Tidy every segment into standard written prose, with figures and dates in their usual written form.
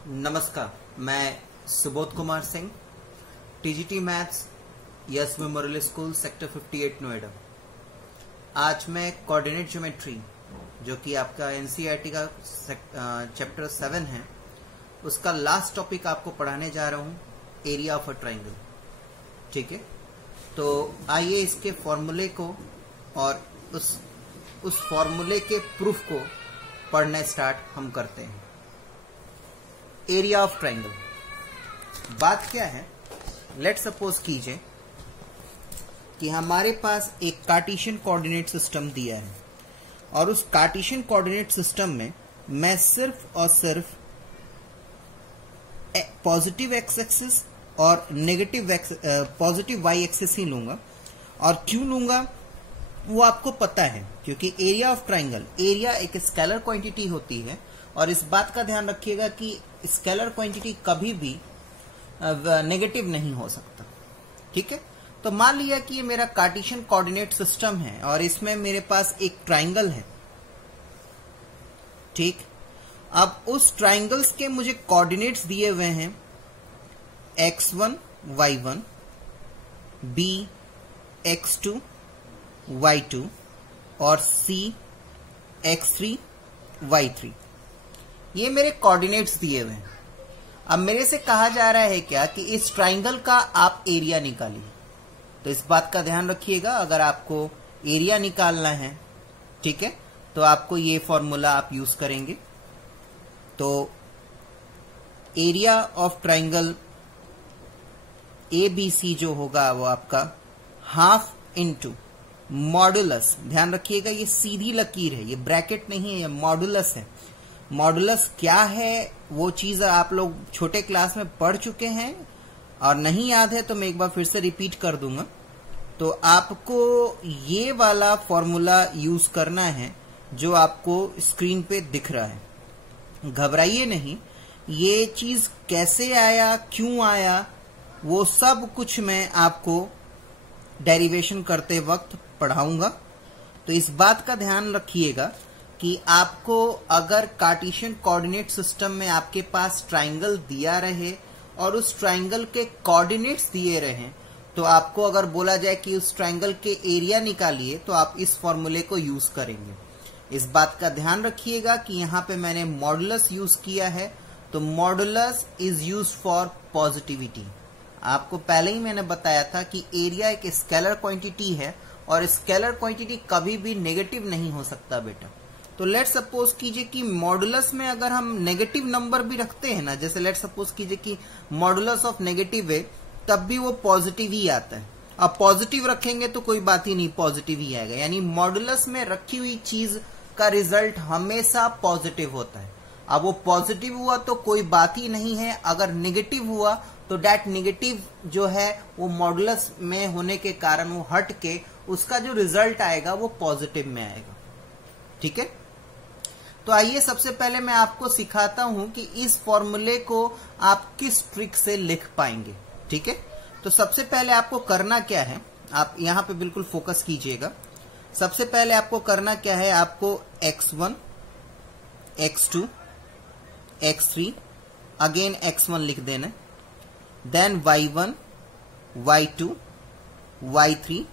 नमस्कार, मैं Subodh Kumar Singh, TGT maths yes memorial school sector 58 Noida. आज मैं कोऑर्डिनेट ज्योमेट्री जो कि आपका एनसीईआरटी का चैप्टर 7 है, उसका लास्ट टॉपिक आपको पढ़ाने जा रहा हूं, एरिया ऑफ अ ट्राइंगल। ठीक है, तो आइए इसके फॉर्मूले को और उस फॉर्मूले के प्रूफ को पढ़ना स्टार्ट हम करते हैं। एरिया ऑफ ट्राइंगल बात क्या है, लेट सपोज कीजिए कि हमारे पास एक कार्टेशियन कोऑर्डिनेट सिस्टम दिया है और उस कार्टेशियन कोऑर्डिनेट सिस्टम में मैं सिर्फ और सिर्फ पॉजिटिव एक्स एक्सिस और पॉजिटिव वाई एक्सिस ही लूंगा। और क्यों लूंगा वो आपको पता है, क्योंकि एरिया ऑफ ट्राइंगल, एरिया एक स्केलर क्वांटिटी होती है और इस बात का ध्यान रखिएगा कि स्केलर क्वांटिटी कभी भी नेगेटिव नहीं हो सकता। ठीक है, तो मान लिया कि ये मेरा कार्टेशियन कोऑर्डिनेट सिस्टम है और इसमें मेरे पास एक ट्राइंगल है। ठीक, अब उस ट्राइंगल्स के मुझे कोऑर्डिनेट्स दिए हुए हैं x1 y1, b x2 y2 और c x3 y3। ये मेरे कोऑर्डिनेट्स दिए हुए हैं। अब मेरे से कहा जा रहा है क्या कि इस ट्राइंगल का आप एरिया निकालिए। तो इस बात का ध्यान रखिएगा, अगर आपको एरिया निकालना है, ठीक है, तो आपको ये फॉर्मूला आप यूज करेंगे। तो एरिया ऑफ ट्राइंगल ABC जो होगा वो आपका हाफ इनटू मॉडुलस। ध्यान रखिएगा, ये सीधी लकीर है, ये ब्रैकेट नहीं है, ये मॉडुलस है। मॉडुलस क्या है वो चीज आप लोग छोटे क्लास में पढ़ चुके हैं और नहीं याद है तो मैं एक बार फिर से रिपीट कर दूंगा। तो आपको ये वाला फॉर्मूला यूज करना है जो आपको स्क्रीन पे दिख रहा है। घबराइए नहीं, ये चीज कैसे आया, क्यों आया, वो सब कुछ मैं आपको डेरिवेशन करते वक्त पढ़ाऊंगा। तो इस बात का ध्यान रखिएगा कि आपको अगर कार्टेशियन कोऑर्डिनेट सिस्टम में आपके पास ट्राइंगल दिया रहे और उस ट्राइंगल के कोऑर्डिनेट्स दिए रहे, तो आपको अगर बोला जाए कि उस ट्राइंगल के एरिया निकालिए, तो आप इस फॉर्मूले को यूज करेंगे। इस बात का ध्यान रखिएगा कि यहाँ पे मैंने मॉडुलस यूज किया है, तो modulus is use for positivity. आपको पहले ही मैंने बताया था कि एरिया एक स्केलर क्वांटिटी है और स्केलर क्वांटिटी कभी भी नेगेटिव नहीं हो सकता बेटा। तो लेट सपोज कीजिए कि मॉडुलस में अगर हम नेगेटिव नंबर भी रखते हैं ना, जैसे लेट सपोज कीजिए कि मॉडुलस ऑफ नेगेटिव है, तब भी वो पॉजिटिव ही आता है। अब पॉजिटिव रखेंगे तो कोई बात ही नहीं, पॉजिटिव ही आएगा। यानी मॉडुलस में रखी हुई चीज का रिजल्ट हमेशा पॉजिटिव होता है। अब वो पॉजिटिव हुआ तो कोई बात ही नहीं है, अगर नेगेटिव हुआ तो डैट नेगेटिव जो है वो मॉडुलस में होने के कारण वो हट के उसका जो रिजल्ट आएगा वो पॉजिटिव में आएगा। ठीक है, तो आइए सबसे पहले मैं आपको सिखाता हूं कि इस फॉर्मूले को आप किस ट्रिक से लिख पाएंगे। ठीक है, तो सबसे पहले आपको करना क्या है, आप यहां पे बिल्कुल फोकस कीजिएगा। सबसे पहले आपको करना क्या है, आपको x1 x2 x3 again x1 लिख देना, देन y1 y2 y3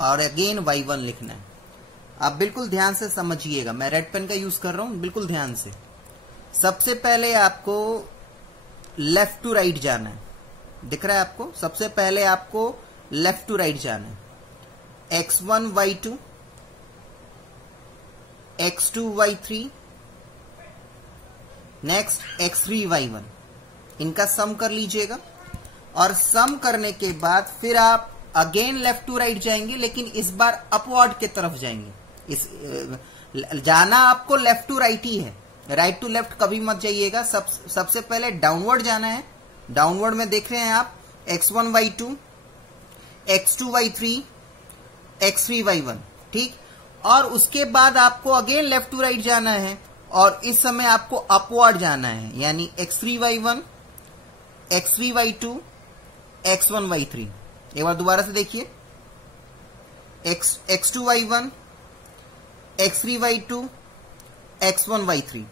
और अगेन y1 लिखना है। आप बिल्कुल ध्यान से समझिएगा, मैं रेड पेन का यूज कर रहा हूं, बिल्कुल ध्यान से। सबसे पहले आपको लेफ्ट टू राइट जाना है, दिख रहा है आपको? सबसे पहले आपको लेफ्ट टू राइट जाना है। x1 y2 x2 y3 next x3 y1, इनका सम कर लीजिएगा। और सम करने के बाद फिर आप अगेन लेफ्ट टू राइट जाएंगे, लेकिन इस बार अपवर्ड की तरफ जाएंगे। जाना आपको लेफ्ट टू राइट ही है, राइट टू लेफ्ट कभी मत जाइएगा। सबसे पहले डाउनवर्ड जाना है। डाउनवर्ड में देख रहे हैं आप x1 y2 x2 y3 x3 y1। ठीक, और उसके बाद आपको अगेन लेफ्ट टू राइट जाना है और इस समय आपको अपवर्ड जाना है, यानी x3 y1 x3 y2 x1 y3। एक बार दोबारा से देखिए, x2 y1 x3 y2 x1 y3।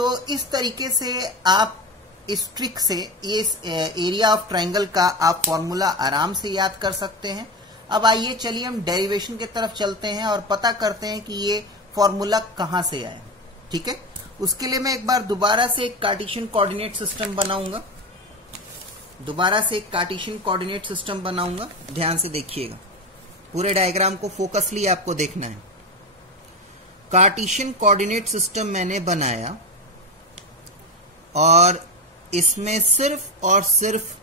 तो इस तरीके से आप इस ट्रिक से इस एरिया ऑफ ट्रायंगल का आप फॉर्मूला आराम से याद कर सकते हैं। अब आइए चलिए हम डेरिवेशन की तरफ चलते हैं और पता करते हैं कि ये फॉर्मूला कहां से आया। ठीक है, उसके लिए मैं एक बार दोबारा से एक कार्टेशियन कोऑर्डिनेट सिस्टम बनाऊंगा। ध्यान से देखिएगा, पूरे डायग्राम को फोकसली आपको देखना है। कार्टेशियन कोऑर्डिनेट सिस्टम मैंने बनाया और इसमें सिर्फ और सिर्फ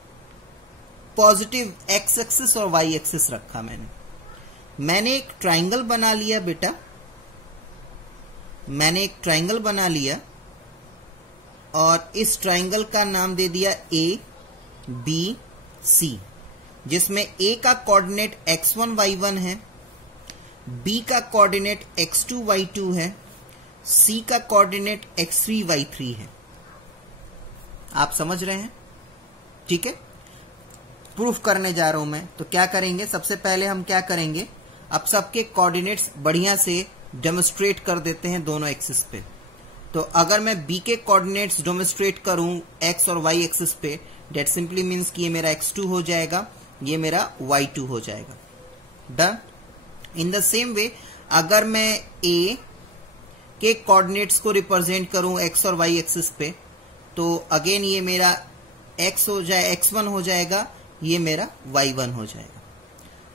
पॉजिटिव एक्स एक्सिस और वाई एक्सिस रखा। मैंने एक ट्रायंगल बना लिया बेटा, और इस ट्रायंगल का नाम दे दिया ए बी सी, जिसमें ए का कोऑर्डिनेट x1 y1 है, बी का कोऑर्डिनेट x2 y2 है, सी का कोऑर्डिनेट x3 y3 है। आप समझ रहे हैं? ठीक है, प्रूफ करने जा रहा हूं मैं। तो क्या करेंगे, सबसे पहले हम क्या करेंगे, अब सबके कोऑर्डिनेट्स बढ़िया से डेमोस्ट्रेट कर देते हैं दोनों एक्सिस पे। तो अगर मैं बी के कोऑर्डिनेट्स डेमोस्ट्रेट करूं एक्स और वाई एक्सिस पे, डेट सिंपली मीन्स कि ये मेरा x2 हो जाएगा, ये मेरा y2 हो जाएगा। Done. In the same way अगर मैं a के कोऑर्डिनेट्स को रिप्रेजेंट करूं x और y एक्सिस पे, तो अगेन ये मेरा x1 हो जाएगा, ये मेरा y1 हो जाएगा।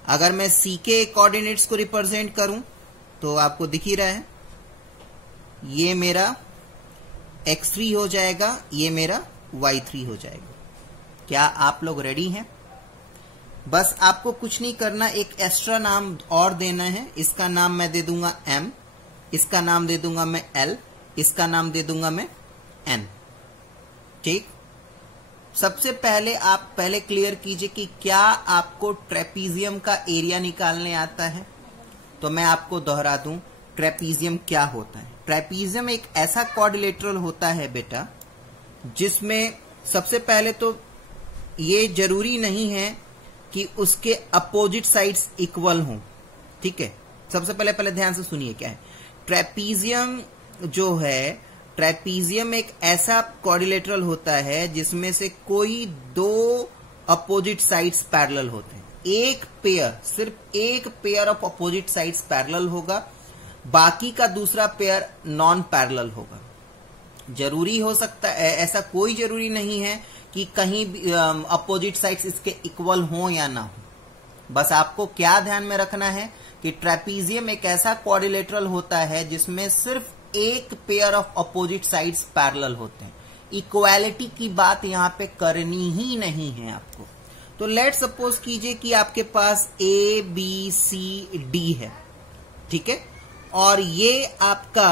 अगर मैं c के कोऑर्डिनेट्स को रिप्रेजेंट करूं तो आपको दिख ही रहा है, ये मेरा x3 हो जाएगा, ये मेरा y3 हो जाएगा। क्या आप लोग रेडी हैं? बस आपको कुछ नहीं करना, एक एक्स्ट्रा नाम और देना है। इसका नाम मैं दे दूंगा m, इसका नाम दे दूंगा मैं l, इसका नाम दे दूंगा मैं n। ठीक, सबसे पहले आप पहले क्लियर कीजिए कि क्या आपको ट्रेपीजियम का एरिया निकालने आता है। तो मैं आपको दोहरा दूं, ट्रेपीजियम क्या होता है। ट्रेपीजियम एक ऐसा क्वाड्रिलेटरल होता है बेटा, जिसमें सबसे पहले तो ये जरूरी नहीं है कि उसके अपोजिट साइड्स इक्वल हों। ठीक है, सबसे पहले ध्यान से सुनिए क्या है ट्रेपीजियम। जो है ट्रेपीजियम एक ऐसा क्वाड्रिलेटरल होता है जिसमें से कोई दो अपोजिट साइड्स पैरेलल होते हैं। एक पेयर, सिर्फ एक pair of opposite sides parallel होगा, बाकी का दूसरा पेयर नॉन पैरेलल होगा। जरूरी हो सकता है, ऐसा कोई जरूरी नहीं है कि कहीं अपोजिट साइड्स इसके इक्वल हो या ना हो। बस आपको क्या ध्यान में रखना है कि ट्रेपीजियम एक ऐसा क्वाड्रिलेटरल होता है जिसमें सिर्फ एक pair of opposite sides parallel होते हैं। इक्वालिटी की बात यहां पे करनी ही नहीं है आपको। तो लेट सपोज कीजिए कि आपके पास ए बी सी डी है। ठीक है, और ये आपका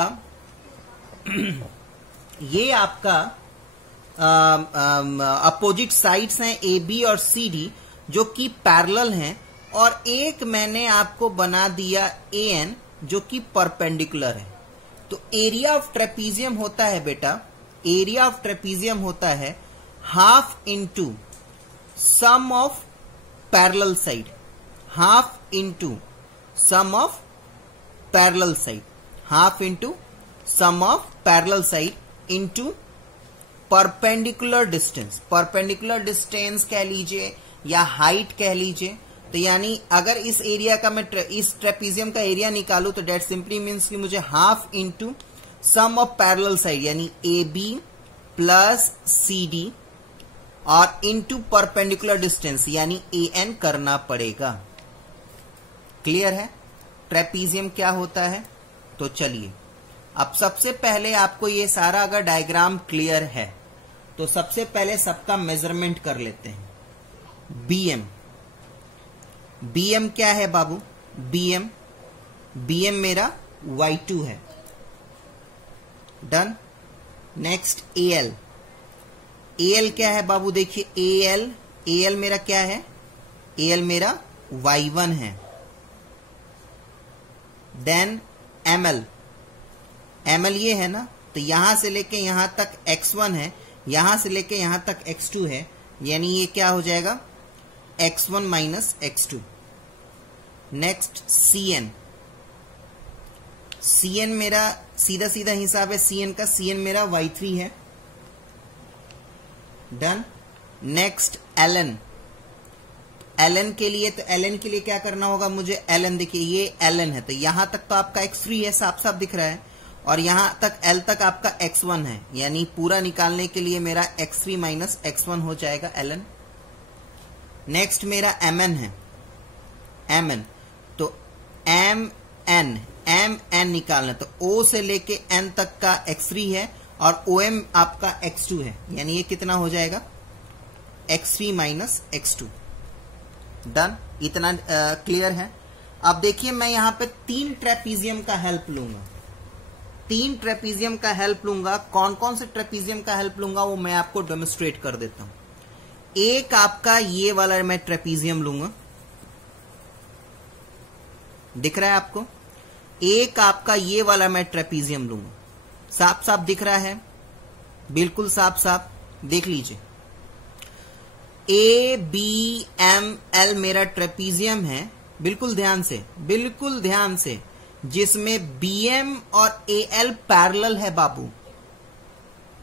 अपोजिट साइड्स हैं ए बी और सी डी, जो कि पैरेलल हैं, और एक मैंने आपको बना दिया ए एन जो कि परपेंडिकुलर है। तो एरिया ऑफ ट्रेपीजियम होता है बेटा, एरिया ऑफ ट्रेपीजियम होता है half into sum of parallel side, half into sum of parallel side, half into sum of parallel side into perpendicular distance. Perpendicular distance कह लीजिए या हाइट कह लीजिए। तो यानी अगर इस एरिया का मैं इस ट्रेपीजियम का एरिया निकालू तो डेट सिंपली मीन्स कि मुझे half into sum of parallel side यानी A B plus C D और इंटू परपेंडिकुलर डिस्टेंस यानी ए एन करना पड़ेगा। क्लियर है ट्रेपीजियम क्या होता है? तो चलिए अब सबसे पहले आपको ये सारा अगर डायग्राम क्लियर है तो सबसे पहले सबका मेजरमेंट कर लेते हैं। बीएम, बीएम क्या है बाबू? बीएम मेरा y2 है। डन। नेक्स्ट एएल, एएल क्या है बाबू? देखिए एएल मेरा क्या है? एएल मेरा y1 है। देन एमएल, एमएल ये है ना, तो यहां से लेके यहां तक x1 है, यहां से लेके यहां तक x2 है, यानी ये क्या हो जाएगा? x1 minus x2। Next CN, Cn मेरा सीधा सीधा हिसाब है Cn का, Cn मेरा y3 है। डन। नेक्स्ट ln, ln के लिए, तो ln के लिए क्या करना होगा मुझे, ln देखिए ये ln है, तो यहां तक तो आपका x3 है, साफ साफ दिख रहा है, और यहां तक l तक आपका x1 है, यानी पूरा निकालने के लिए मेरा x3 माइनस x1 हो जाएगा ln। नेक्स्ट मेरा mn है, mn, तो mn निकालना, तो o से लेके n तक का x3 है और om आपका x2 है, यानी ये कितना हो जाएगा x3 माइनस x2। डन। इतना क्लियर है। अब देखिए मैं यहां पे 3 ट्रेपीजियम का हेल्प लूंगा, 3 ट्रेपीजियम का हेल्प लूंगा। कौन कौन से ट्रेपीजियम का हेल्प लूंगा वो मैं आपको डेमोन्स्ट्रेट कर देता हूं। एक आपका ये वाला मैं ट्रेपीजियम लूंगा, दिख रहा है आपको। एक आपका ये वाला मैं ट्रेपीजियम लूंगा, साफ साफ दिख रहा है, बिल्कुल साफ साफ देख लीजिए। ABML मेरा ट्रेपीजियम है, बिल्कुल ध्यान से, बिल्कुल ध्यान से, जिसमें BM और AL पैरेलल है बाबू।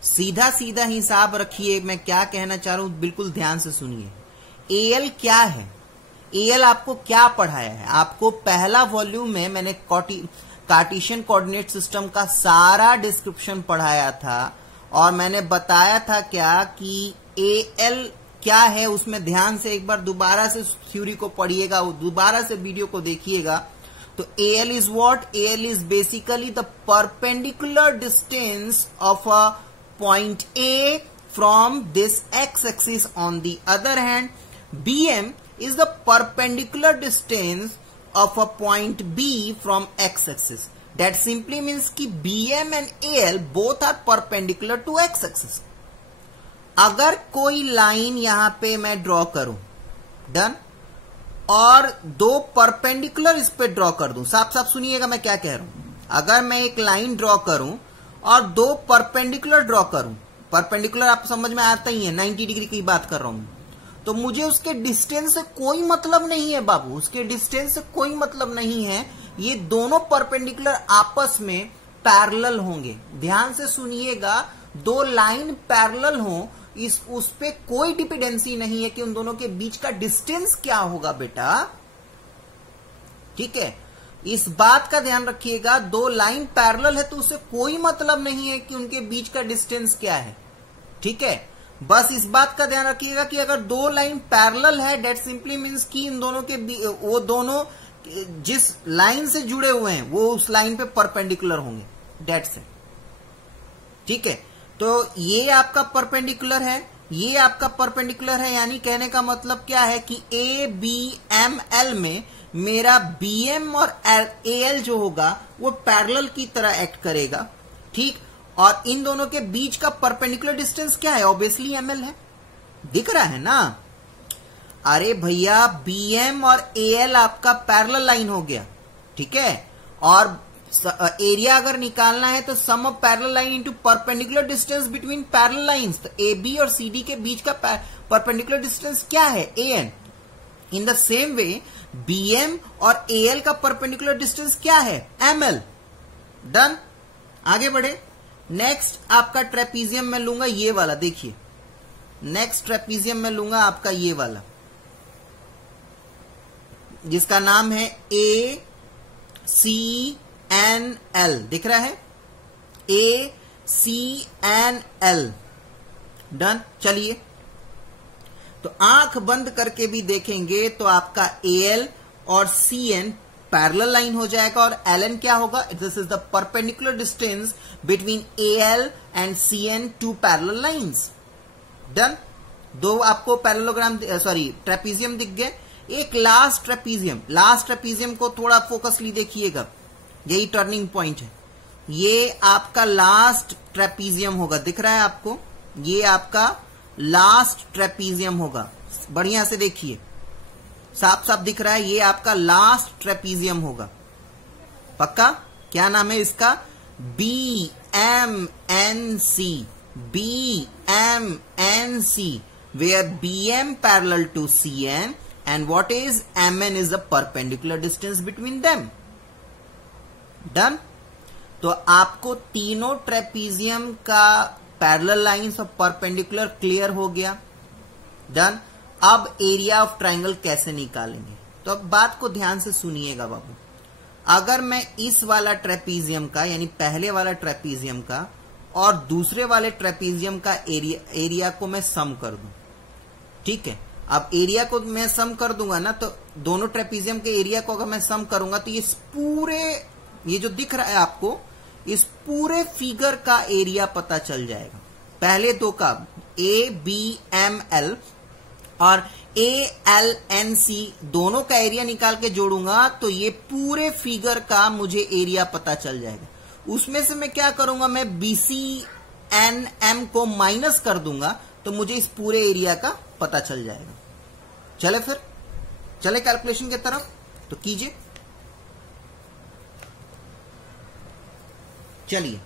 सीधा सीधा हिसाब रखिए, मैं क्या कहना चाह रहा हूं बिल्कुल ध्यान से सुनिए। AL क्या है, AL आपको क्या पढ़ाया है, आपको पहला वॉल्यूम में मैंने कार्टेशियन कोऑर्डिनेट सिस्टम का सारा डिस्क्रिप्शन पढ़ाया था, और मैंने बताया था क्या कि AL क्या है, उसमें ध्यान से एक बार दोबारा से थ्योरी को पढ़िएगा, दोबारा से वीडियो को देखिएगा। तो AL is what, AL is basically the perpendicular distance of a point A from this x axis. On the other hand BM is the perpendicular distance of a point B from x axis. That simply means कि BM and AL both are perpendicular to x axis. अगर कोई line यहां पे मैं draw करूं, done, और 2 perpendicular इस पे ड्रॉ कर दूं, साफ साफ सुनिएगा मैं क्या कह रहा हूं। अगर मैं एक लाइन ड्रॉ करूं और 2 परपेंडिकुलर ड्रॉ करूं, परपेंडिकुलर आप समझ में आता ही है, 90 डिग्री की बात कर रहा हूं, तो मुझे उसके डिस्टेंस से कोई मतलब नहीं है बाबू, उसके डिस्टेंस से कोई मतलब नहीं है। ये दोनों परपेंडिकुलर आपस में पैरेलल होंगे। ध्यान से सुनिएगा, 2 लाइन पैरेलल हो, इस उस पे कोई डिपेंडेंसी नहीं है कि उन दोनों के बीच का डिस्टेंस क्या होगा बेटा, ठीक है। इस बात का ध्यान रखिएगा, 2 लाइन पैरेलल है तो उससे कोई मतलब नहीं है कि उनके बीच का डिस्टेंस क्या है, ठीक है। बस इस बात का ध्यान रखिएगा कि अगर 2 लाइन पैरेलल है, डेट सिंपली मींस कि इन दोनों के वो दोनों जिस लाइन से जुड़े हुए हैं वो उस लाइन पे परपेंडिकुलर होंगे, डेट से, ठीक है। तो ये आपका परपेंडिकुलर है, ये आपका परपेंडिकुलर है, यानी कहने का मतलब क्या है कि ABML में मेरा BM और AL जो होगा वो पैरेलल की तरह एक्ट करेगा, ठीक। और इन दोनों के बीच का परपेंडिकुलर डिस्टेंस क्या है, ऑब्वियसली ML है, दिख रहा है ना। अरे भैया BM और AL आपका पैरेलल लाइन हो गया, ठीक है। और एरिया अगर निकालना है तो sum of parallel line into perpendicular distance between parallel lines, तो AB और CD के बीच का परपेंडिकुलर डिस्टेंस क्या है, AN। In the same way BM और AL का परपेंडिकुलर डिस्टेंस क्या है, ML। डन। आगे बढ़े। नेक्स्ट आपका ट्रेपीजियम में लूंगा ये वाला, देखिए नेक्स्ट ट्रेपीजियम में लूंगा आपका ये वाला, जिसका नाम है ACNL, दिख रहा है ACNL। डन। चलिए, तो आंख बंद करके भी देखेंगे तो आपका AL और CN पैरेलल लाइन हो जाएगा, और LN क्या होगा, this is the perpendicular distance between AL and CN, 2 parallel lines. Done. 2 आपको पैरेललोग्राम ट्रेपीजियम दिख गए। एक लास्ट ट्रेपीजियम को थोड़ा फोकसली देखिएगा, यही टर्निंग पॉइंट है। ये आपका लास्ट ट्रेपीजियम होगा, दिख रहा है आपको, ये आपका लास्ट ट्रेपीजियम होगा, बढ़िया से देखिए, साफ साफ दिख रहा है, ये आपका लास्ट ट्रेपीजियम होगा, पक्का। क्या नाम है इसका, BMNC, where BM parallel to CN and what is MN is the perpendicular distance between them. Done. तो आपको तीनों ट्रेपीजियम का पैरेलल लाइंस और परपेंडिकुलर क्लियर हो गया। डन। अब एरिया ऑफ ट्राइंगल कैसे निकालेंगे, तो अब बात को ध्यान से सुनिएगा बाबू। अगर मैं इस वाला ट्रेपीजियम का यानी पहले वाला ट्रेपीजियम का और दूसरे वाले ट्रेपीजियम का एरिया को मैं सम कर दूं, ठीक है। अब एरिया को मैं सम कर दूंगा ना, तो दोनों ट्रेपीजियम के एरिया को अगर मैं सम करूंगा तो ये जो दिख रहा है आपको, इस पूरे फिगर का एरिया पता चल जाएगा। पहले दो का ABML और ALNC दोनों का एरिया निकाल के जोड़ूंगा तो ये पूरे फिगर का मुझे एरिया पता चल जाएगा। उसमें से मैं क्या करूंगा, मैं BCNM को माइनस कर दूंगा तो मुझे इस पूरे एरिया का पता चल जाएगा। चले फिर चले कैलकुलेशन की तरफ, तो कीजिए। चलिए,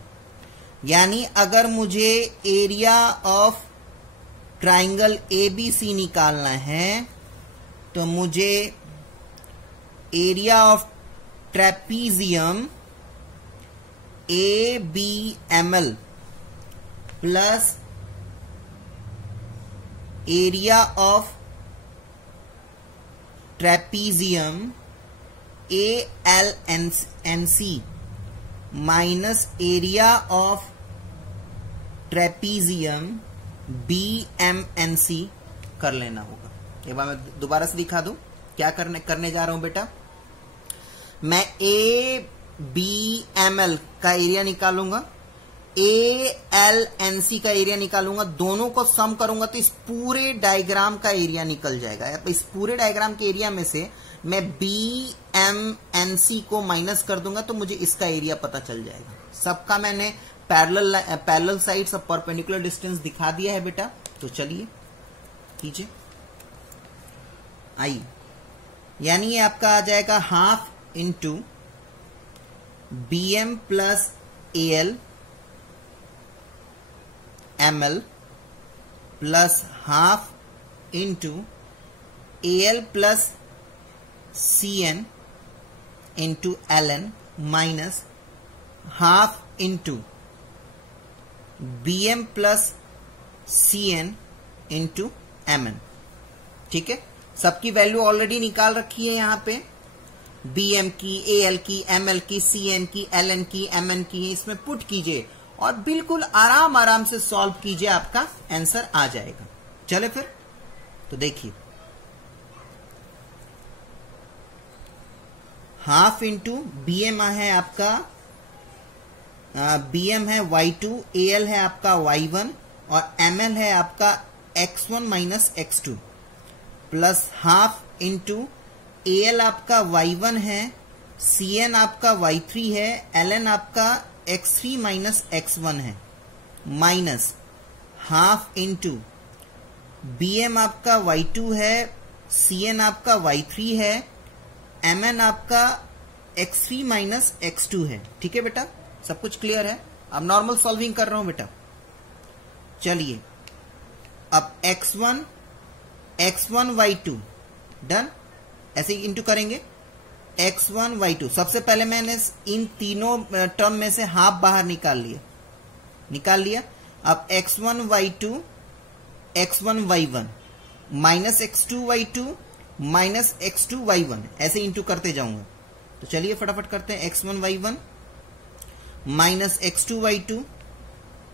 यानी अगर मुझे एरिया ऑफ ट्राइंगल ABC निकालना है तो मुझे area of trapezium ABML plus area of trapezium ALNC minus area of trapezium BMNC कर लेना होगा। एक बार मैं दोबारा से दिखा दूं क्या करने जा रहा हूं बेटा। मैं ABML का एरिया निकालूंगा, ALNC का एरिया निकालूंगा, दोनों को सम करूंगा तो इस पूरे डायग्राम का एरिया निकल जाएगा। इस पूरे डायग्राम के एरिया में से मैं BMNC को माइनस कर दूंगा तो मुझे इसका एरिया पता चल जाएगा। सबका मैंने पैरेलल साइड्स और परपेंडिकुलर डिस्टेंस दिखा दिया है बेटा। तो चलिए कीजिए, आइए। यानी ये आपका आ जाएगा half into BM plus AL ML plus half into AL plus CN into LN minus half into BM plus CN into MN। ठीक है, सबकी वैल्यू ऑलरेडी निकाल रखी है यहां पे, BM की, AL की, ML की, CN की, LN की, MN की। इसमें पुट कीजिए और बिल्कुल आराम आराम से सॉल्व कीजिए, आपका आंसर आ जाएगा। चले फिर, तो देखिए हाफ इंटू BM है आपका, BM है Y2, AL है आपका Y1 और ML है आपका X1 minus X2 plus half into AL आपका Y1 है, CN आपका Y3 है, LN आपका X3 माइनस X1 है माइनस हाफ इंटू BM आपका Y2 है, CN आपका Y3 है, MN आपका X3 माइनस X2 है। ठीक है बेटा, सब कुछ क्लियर है। अब नॉर्मल सॉल्विंग कर रहा हूं बेटा। चलिए, अब X1 Y2 डन, ऐसे ही इंटू करेंगे X1 Y2। सबसे पहले मैंने इन तीनों टर्म में से हाफ बाहर निकाल लिया। अब X1 Y2 X1 Y1 minus X2 Y2 minus X2 Y1, ऐसे इंटू करते जाऊंगा। तो चलिए फटाफट करते हैं। X1 Y1 minus X2 Y2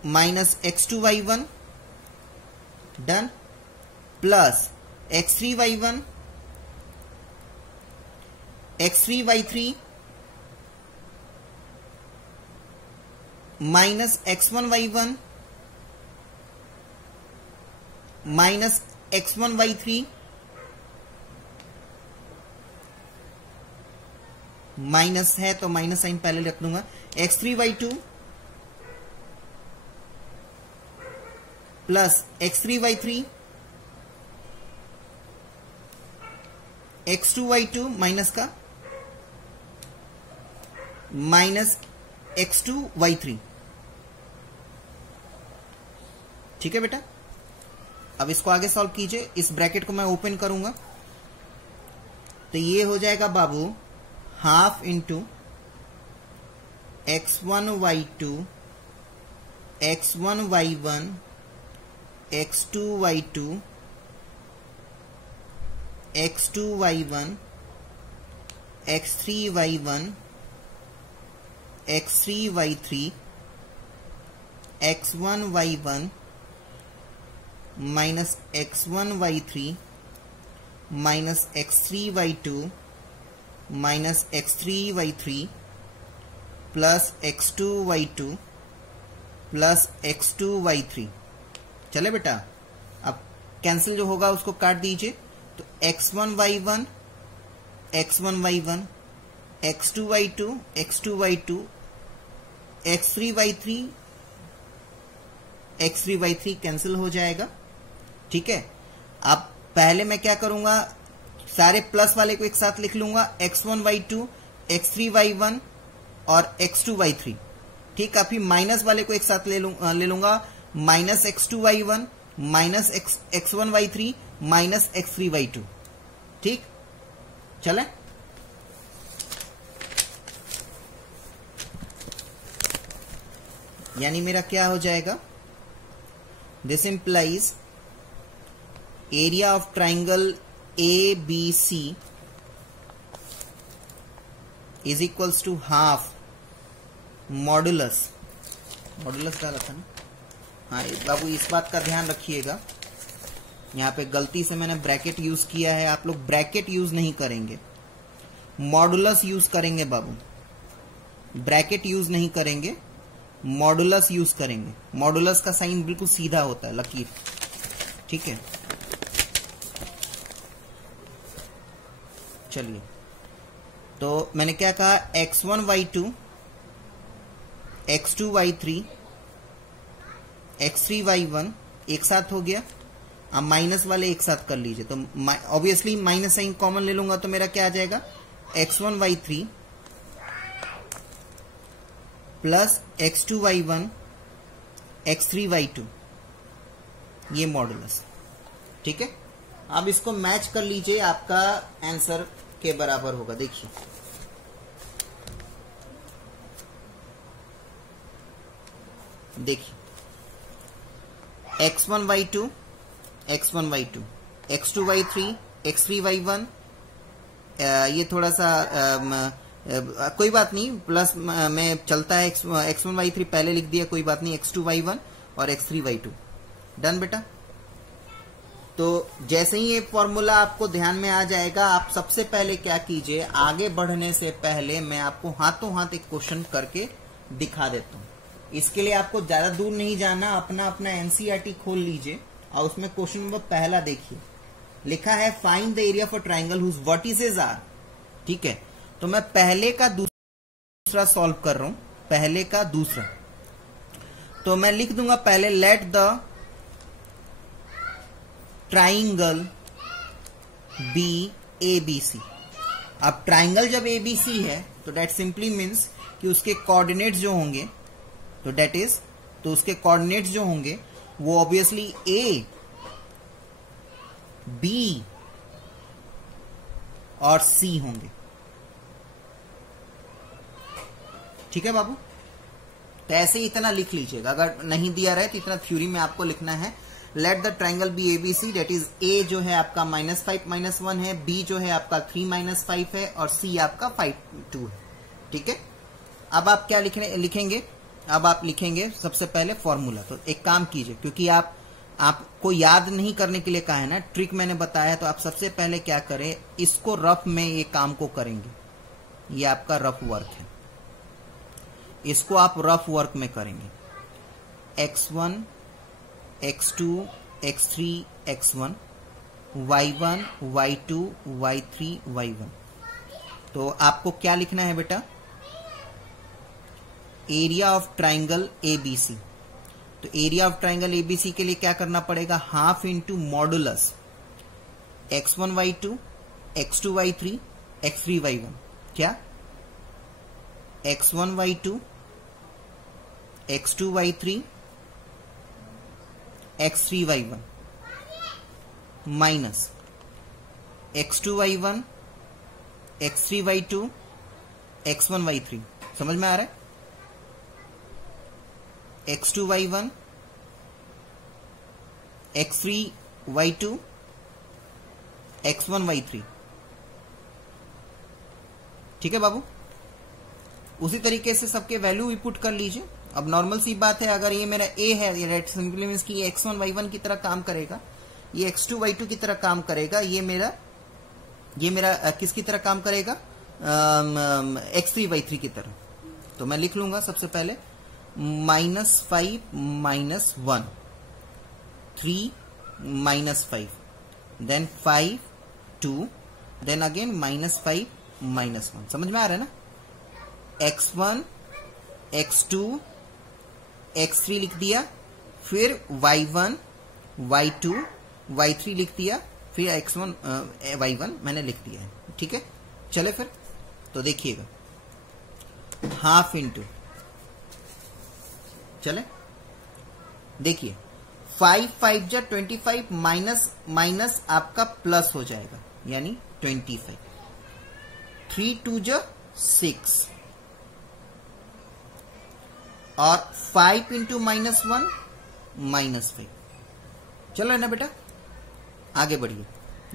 minus X2 Y1 done, plus X3 Y1 X3 Y3 minus X1 Y1 minus X1 Y3 minus है तो माइनस साइन पहले रख दूंगा। X3 Y2 plus X3 Y3 X2 Y2 minus का minus X2 Y3। ठीक है बेटा, अब इसको आगे सॉल्व कीजिए। इस ब्रैकेट को मैं ओपन करूंगा तो ये हो जाएगा बाबू half into x1 y2 x1 y1 x2 y2 x2 y1 x3 y1 x3 y3 x1 y1 minus x1 y3 minus x3 y2 minus x3 y3 plus x2 y2 plus x2 y3। चले बेटा, अब cancel जो होगा उसको काट दीजिए। तो x1 y1 x1 y1 x2 y2 x2 y2 x3 y3 x3 y3 cancel हो जाएगा। ठीक है, अब पहले मैं क्या करूंगा, सारे प्लस वाले को एक साथ लिख लूंगा, x1 y2 x3 y1 और x2 y3। ठीक है, फिर माइनस वाले को एक साथ ले लूंगा, minus x2 y1 minus x1 y3 minus x3 y2। ठीक, चले। यानी मेरा क्या हो जाएगा, this implies area of triangle ABC is equals to half modulus डाला था ना। हाँ बाबू, इस बात का ध्यान रखिएगा, यहाँ पे गलती से मैंने ब्रैकेट यूज किया है। आप लोग ब्रैकेट यूज नहीं करेंगे, मॉडुलस यूज करेंगे बाबू। ब्रैकेट यूज नहीं करेंगे, मॉडुलस यूज करेंगे। मॉडुलस का साइन बिल्कुल सीधा होता है, लकीर। ठीक है, चलिए, तो मैंने क्या कहा, x1 y2 x2 y3 x3 y1 एक साथ हो गया। अब माइनस वाले एक साथ कर लीजिए, तो ऑब्वियसली माइनस साइन कॉमन ले लूंगा तो मेरा क्या आ जाएगा, x1 y3 plus x2 y1 x3 y2, ये मॉडुलस। ठीक है, अब इसको मैच कर लीजिए, आपका आंसर के बराबर होगा। देखिए, x1 y2 x1 y2 x2 y3 x3 y1, ये थोड़ा सा कोई बात नहीं, प्लस में चलता है। x1 y3 पहले लिख दिया, कोई बात नहीं, x2 y1 और x3 y2। डन बेटा। तो जैसे ही ये फॉर्मूला आपको ध्यान में आ जाएगा, आप सबसे पहले क्या कीजिए, आगे बढ़ने से पहले मैं आपको हाथों हाथ एक क्वेश्चन करके दिखा देता हूं। इसके लिए आपको ज्यादा दूर नहीं जाना, अपना एनसीईआरटी खोल लीजिए और उसमें क्वेश्चन नंबर पहला देखिए, लिखा है find the area for triangle whose vertices are. ठीक है, तो मैं पहले का दूसरा सॉल्व कर रहा हूं, पहले का दूसरा। तो मैं लिख दूंगा पहले, let the triangle be ABC। अब ट्राइंगल जब ABC है तो डेट सिंपली मीन्स कि उसके कोऑर्डिनेट्स जो होंगे, तो उसके कोऑर्डिनेट्स जो होंगे वो ऑब्वियसली A, B और C होंगे। ठीक है बाबू, तो ऐसे ही इतना लिख लीजिएगा। अगर नहीं दिया रहे तो इतना थ्योरी में आपको लिखना है। Let the triangle be ABC, that is A जो है आपका -5 -1 है, B जो है आपका 3 - 5 है और C आपका 5 2 है। ठीक है, अब आप क्या लिखेंगे, अब आप लिखेंगे सबसे पहले फॉर्मूला। तो एक काम कीजिए, क्योंकि आपको याद नहीं करने के लिए कहा है ना, ट्रिक मैंने बताया, तो आप सबसे पहले क्या करें, इसको रफ में ये काम को करेंगे। ये आपका रफ वर्क है, इसको आप रफ वर्क में करेंगे। x1 x2 x3 x1 y1 y2 y3 y1। तो आपको क्या लिखना है बेटा, एरिया ऑफ ट्राइंगल ABC। तो एरिया ऑफ ट्राइंगल ABC के लिए क्या करना पड़ेगा, half into modulus x1 y2 x2 y3 x3 y1। क्या, x1 y2 x2 y3 x3 y1 minus x2 y1 x3 y2 x1 y3। समझ में आ रहा है? x2 y1, x3 y2, x1 y3। ठीक है बाबू, उसी तरीके से सबके वैल्यू भी पुट कर लीजिए। अब नॉर्मल सी बात है, अगर ये मेरा a है, ये सिंपली मींस कि ये x1 y1 की तरह काम करेगा, ये x2 y2 की तरह काम करेगा, ये मेरा किसकी तरह काम करेगा, x3 y3 की तरह। तो मैं लिख लूंगा सबसे पहले -5 -1, 3 -5, देन 5 2, देन अगेन -5 -1। समझ में आ रहा है ना? x1 x2 x3 लिख दिया, फिर y1 y2 y3 लिख दिया, फिर x1 y1 मैंने लिख दिया है। ठीक है, चले फिर तो देखिएगा, हाफ इंटू, चले देखिए 5 5 जा 25 माइनस माइनस आपका प्लस हो जाएगा, यानी 25, 3 2 जा 6, और 5 इंटू -1 -5। चलो है ना बेटा, आगे बढ़िए।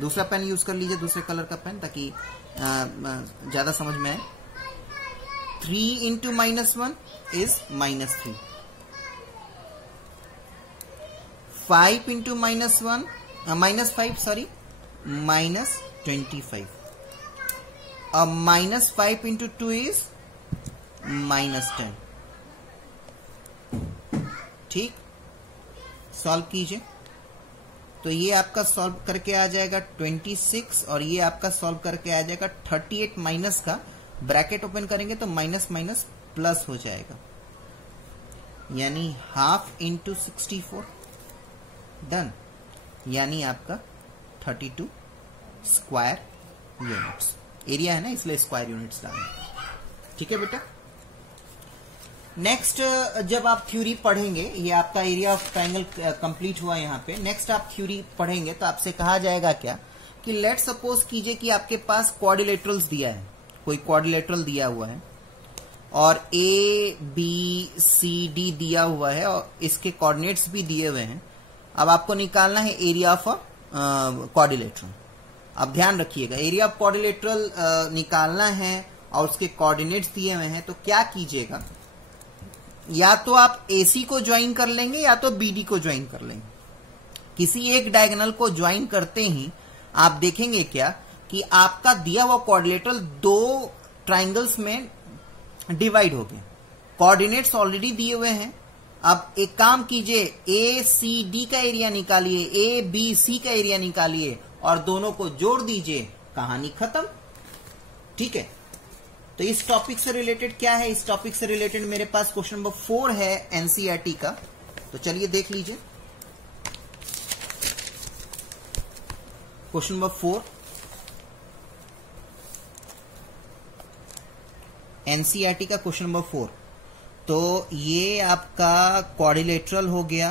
दूसरा पेन यूज कर लीजिए, दूसरे कलर का पेन, ताकि ज्यादा समझ में आए। 3 इंटू -1 इज -3, 5 इंटू -5 सॉरी -25, और -5 इंटू 2 इज -10। ठीक, सॉल्व कीजिए। तो ये आपका सॉल्व करके आ जाएगा 26, और ये आपका सॉल्व करके आ जाएगा 38। माइनस का ब्रैकेट ओपन करेंगे तो माइनस माइनस प्लस हो जाएगा, यानी हाफ इंटू 64, डन, यानी आपका 32 स्क्वायर यूनिट्स। एरिया है ना, इसलिए स्क्वायर यूनिट्स डालना। ठीक है बेटा, नेक्स्ट जब आप थ्योरी पढ़ेंगे, ये आपका एरिया ऑफ ट्रायंगल कंप्लीट हुआ यहाँ पे। नेक्स्ट आप थ्योरी पढ़ेंगे तो आपसे कहा जाएगा क्या कि लेट सपोज कीजिए कि आपके पास क्वाड्रिलेटरल्स दिया है, कोई क्वाड्रिलेटरल दिया हुआ है, और A B C D दिया हुआ है, और इसके कोऑर्डिनेट्स भी दिए हुए हैं। अब आपको निकालना है एरिया ऑफ क्वाड्रिलेटरल। अब ध्यान रखिएगा, एरिया ऑफ क्वाड्रिलेटरल निकालना है और उसके कोऑर्डिनेट्स दिए हुए हैं, तो क्या कीजिएगा, या तो आप AC को ज्वाइन कर लेंगे या तो BD को ज्वाइन कर लेंगे। किसी एक डायगोनल को ज्वाइन करते ही आप देखेंगे क्या कि आपका दिया हुआ क्वाड्रिलेटरल दो ट्राइंगल्स में डिवाइड हो गया। कोऑर्डिनेट्स ऑलरेडी दिए हुए हैं। अब एक काम कीजिए, ACD का एरिया निकालिए, ABC का एरिया निकालिए और दोनों को जोड़ दीजिए, कहानी खत्म। ठीक है, तो इस टॉपिक से रिलेटेड क्या है, इस टॉपिक से रिलेटेड मेरे पास क्वेश्चन नंबर 4 है NCERT का, तो चलिए देख लीजिए। क्वेश्चन नंबर 4 NCERT का क्वेश्चन नंबर 4। तो ये आपका क्वाड्रिलेटरल हो गया,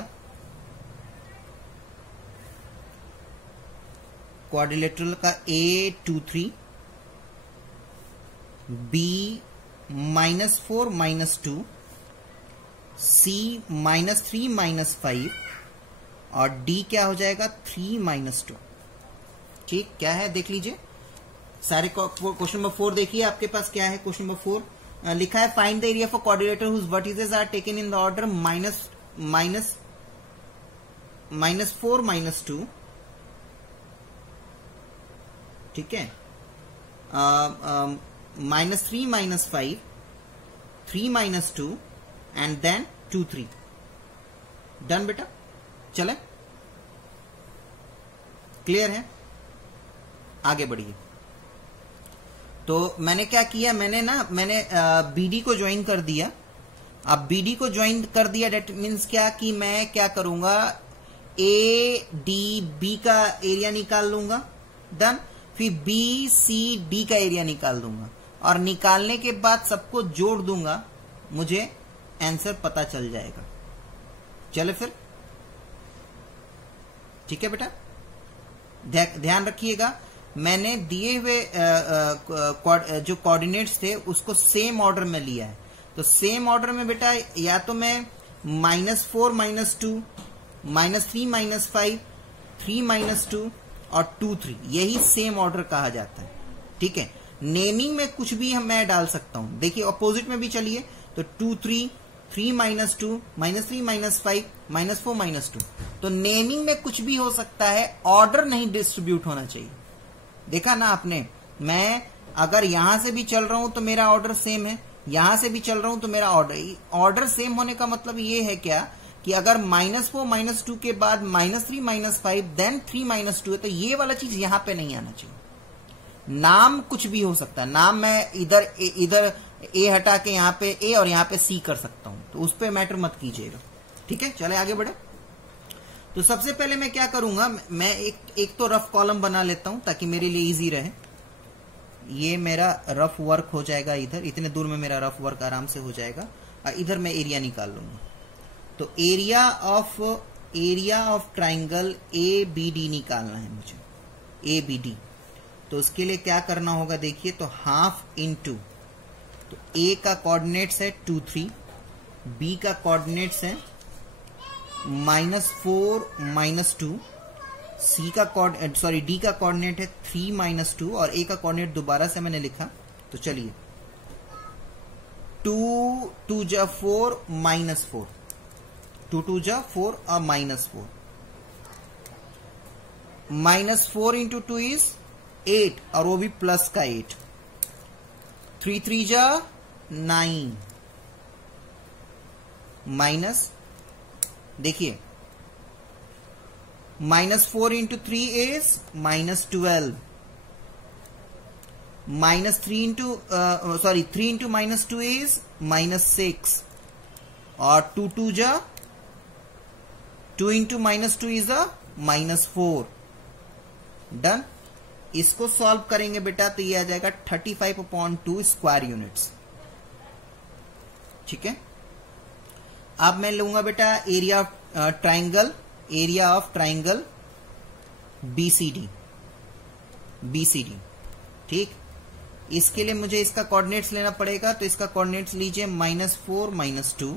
क्वाड्रिलेटरल का A23 B -4 -2 C -3 -5 और D क्या हो जाएगा 3 -2। ठीक, क्या है देख लीजिए सारे। क्वेश्चन नंबर 4 देखिए आपके पास क्या है। क्वेश्चन नंबर 4 लिखा है, find the area for quadrilateral whose vertices are taken in the order -4 -2। ठीक है, -3 -5 3 -2 एंड देन 2 3। डन बेटा, चले, क्लियर है, आगे बढ़िए। तो मैंने क्या किया, मैंने BD को ज्वाइन कर दिया। अब BD को ज्वाइन कर दिया, डेट मीन्स क्या कि मैं क्या करूंगा, ADB का एरिया निकाल लूंगा, डन। फिर BCD का एरिया निकाल दूंगा और निकालने के बाद सबको जोड़ दूंगा, मुझे आंसर पता चल जाएगा। चलो फिर, ठीक है बेटा, ध्यान रखिएगा। मैंने दिए हुए जो कोऑर्डिनेट्स थे उसको सेम ऑर्डर में लिया है। तो सेम ऑर्डर में बेटा या तो मैं -4 -2 -3 -5 3 -2 और 2 3, यही सेम ऑर्डर कहा जाता है। ठीक है, नेमिंग में कुछ भी मैं डाल सकता हूं। देखिए अपोजिट में भी चलिए तो 2 3 3 -2 -3 -5 -4 -2, तो नेमिंग में कुछ भी हो सकता है, ऑर्डर नहीं डिस्ट्रीब्यूट होना चाहिए। देखा ना आपने, मैं अगर यहां से भी चल रहा हूं तो मेरा ऑर्डर सेम है, यहां से भी चल रहा हूं तो मेरा ऑर्डर सेम होने का मतलब ये है क्या कि अगर -4 -2 के बाद -3 -5 देन 3 -2 है, तो ये वाला चीज यहां पे नहीं आना चाहिए। नाम कुछ भी हो सकता है, नाम मैं इधर ए हटा के यहां पे ए और यहां पे सी कर सकता हूं, तो उस पर मैटर मत कीजिएगा। ठीक है, चले आगे बढ़े। तो सबसे पहले मैं क्या करूंगा, मैं एक तो रफ कॉलम बना लेता हूं ताकि मेरे लिए इजी रहे। ये मेरा रफ वर्क हो जाएगा, इधर इतने दूर में मेरा रफ वर्क आराम से हो जाएगा, और इधर मैं एरिया निकाल लूंगा। तो एरिया ऑफ ट्राइंगल ABD निकालना है मुझे, ABD। तो उसके लिए क्या करना होगा, देखिए तो हाफ इंटू, तो A का कोऑर्डिनेट्स है 2 3, B का कोऑर्डिनेट्स है -4 -2, D का कोऑर्डिनेट है 3 -2 और A का कोऑर्डिनेट दोबारा से मैंने लिखा। तो चलिए 2 2 जा 4 -4, 2 2 जा 4 और -4, -4 इंटू 2 इज 8 और वो भी प्लस का 8, 3 3 जा 9 माइनस, देखिए -4 into 3 is -12, -3 into 3 into -2 is -6 और 2 2 जा 2 इंटू -2 इज -4। डन। इसको सॉल्व करेंगे बेटा तो ये आ जाएगा 35/2 स्क्वायर यूनिट्स। ठीक है, अब मैं लूंगा बेटा एरिया ऑफ ट्राइंगल BCD। ठीक, इसके लिए मुझे इसका कोऑर्डिनेट्स लेना पड़ेगा, तो इसका कोऑर्डिनेट्स लीजिए -4 -2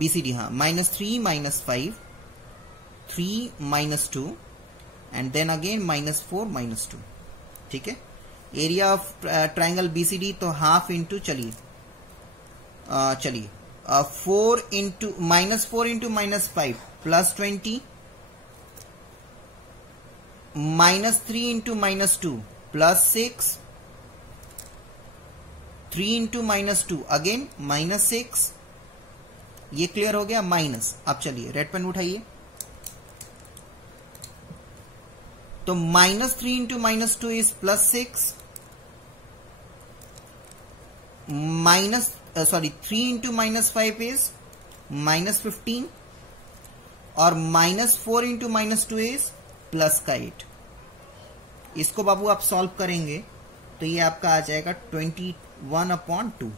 BCD, हाँ -3 -5 3 -2 एंड देन अगेन -4 -2। ठीक है, एरिया ऑफ ट्राइंगल BCD तो हाफ इंटू, चलिए 4 into -4 into -5 +20, -3 into -2 +6, 3 into -2 again -6। ये क्लियर हो गया माइनस। अब चलिए रेड पेन उठाइए, तो -3 इंटू -2 इज +6, 3 इंटू -5 इज -15 और -4 इंटू -2 इज प्लस का 8। इसको बाबू आप सॉल्व करेंगे तो ये आपका आ जाएगा 21/2।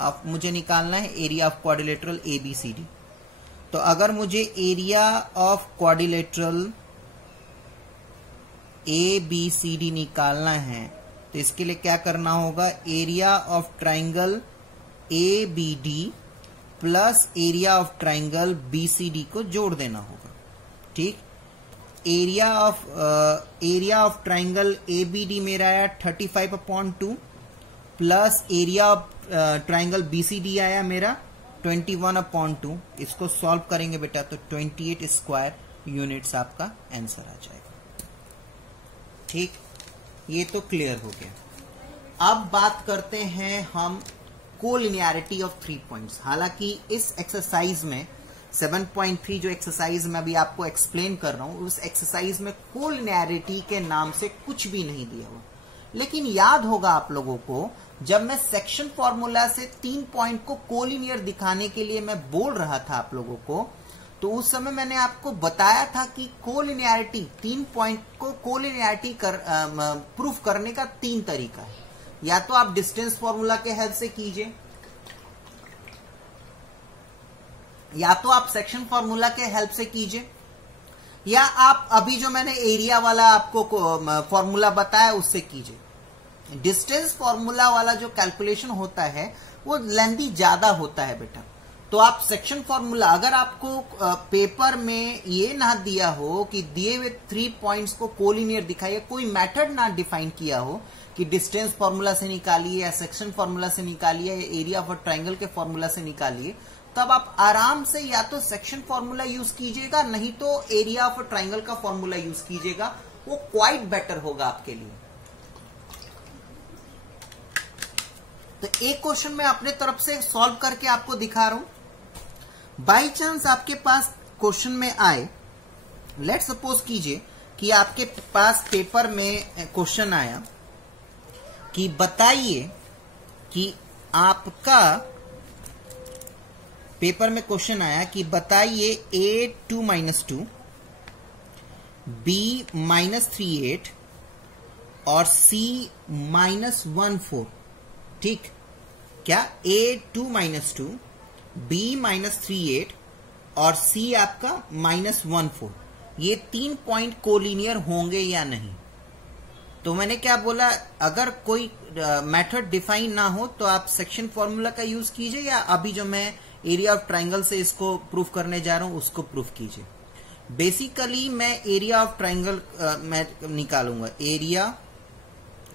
अब मुझे निकालना है एरिया ऑफ क्वाड्रिलेटरल ABCD। तो अगर मुझे एरिया ऑफ क्वाड्रिलेटरल ABCD निकालना है तो इसके लिए क्या करना होगा, area of triangle ABD plus area of triangle BCD को जोड़ देना होगा। ठीक, एरिया ऑफ ट्राइंगल ABD मेरा आया 35/2 plus area of triangle BCD आया मेरा 21/2। इसको सॉल्व करेंगे बेटा तो 28 स्क्वायर यूनिट्स आपका आंसर आ जाएगा। ठीक, ये तो क्लियर हो गया। अब बात करते हैं हम कोलिनियरिटी ऑफ 3 पॉइंट्स। हालांकि इस एक्सरसाइज में 7.3 जो एक्सरसाइज मैं अभी आपको एक्सप्लेन कर रहा हूं, उस एक्सरसाइज में कोलिनियरिटी के नाम से कुछ भी नहीं दिया हुआ, लेकिन याद होगा आप लोगों को जब मैं सेक्शन फॉर्मूला से 3 पॉइंट को कोलिनियर दिखाने के लिए मैं बोल रहा था आप लोगों को, तो उस समय मैंने आपको बताया था कि कोलिनियरिटी 3 पॉइंट को कोलिनियरिटी प्रूफ करने का 3 तरीका है। या तो आप डिस्टेंस फॉर्मूला के हेल्प से कीजिए, या तो आप सेक्शन फॉर्मूला के हेल्प से कीजिए, या आप अभी जो मैंने एरिया वाला आपको फॉर्मूला बताया उससे कीजिए। डिस्टेंस फॉर्मूला वाला जो कैलकुलेशन होता है वो लेंथी ज्यादा होता है बेटा। तो आप सेक्शन फॉर्मूला, अगर आपको पेपर में ये ना दिया हो कि दिए हुए 3 पॉइंट्स को कोलिनियर दिखाइए, कोई मेथड ना डिफाइन किया हो कि डिस्टेंस फॉर्मूला से निकालिए या सेक्शन फॉर्मूला से निकालिए या एरिया ऑफ अ ट्रायंगल के फॉर्मूला से निकालिए, तब आप आराम से या तो सेक्शन फॉर्मूला यूज कीजिएगा, नहीं तो एरिया ऑफ अ ट्रायंगल का फॉर्मूला यूज कीजिएगा, वो क्वाइट बेटर होगा आपके लिए। तो एक क्वेश्चन मैं अपने तरफ से सॉल्व करके आपको दिखा रहा हूं। बाई चांस आपके पास क्वेश्चन में आए, लेट सपोज कीजिए कि आपके पास पेपर में क्वेश्चन आया कि बताइए कि आपका पेपर में क्वेश्चन आया कि बताइए A2-2 B-38 और C-14, ठीक, क्या A2-2 B-38 और C आपका -14, ये 3 पॉइंट कोलिनियर होंगे या नहीं। तो मैंने क्या बोला, अगर कोई मेथड डिफाइन ना हो तो आप सेक्शन फॉर्मूला का यूज कीजिए, या अभी जो मैं एरिया ऑफ ट्रायंगल से इसको प्रूफ करने जा रहा हूं उसको प्रूफ कीजिए। बेसिकली मैं एरिया ऑफ ट्रायंगल मैं निकालूंगा। एरिया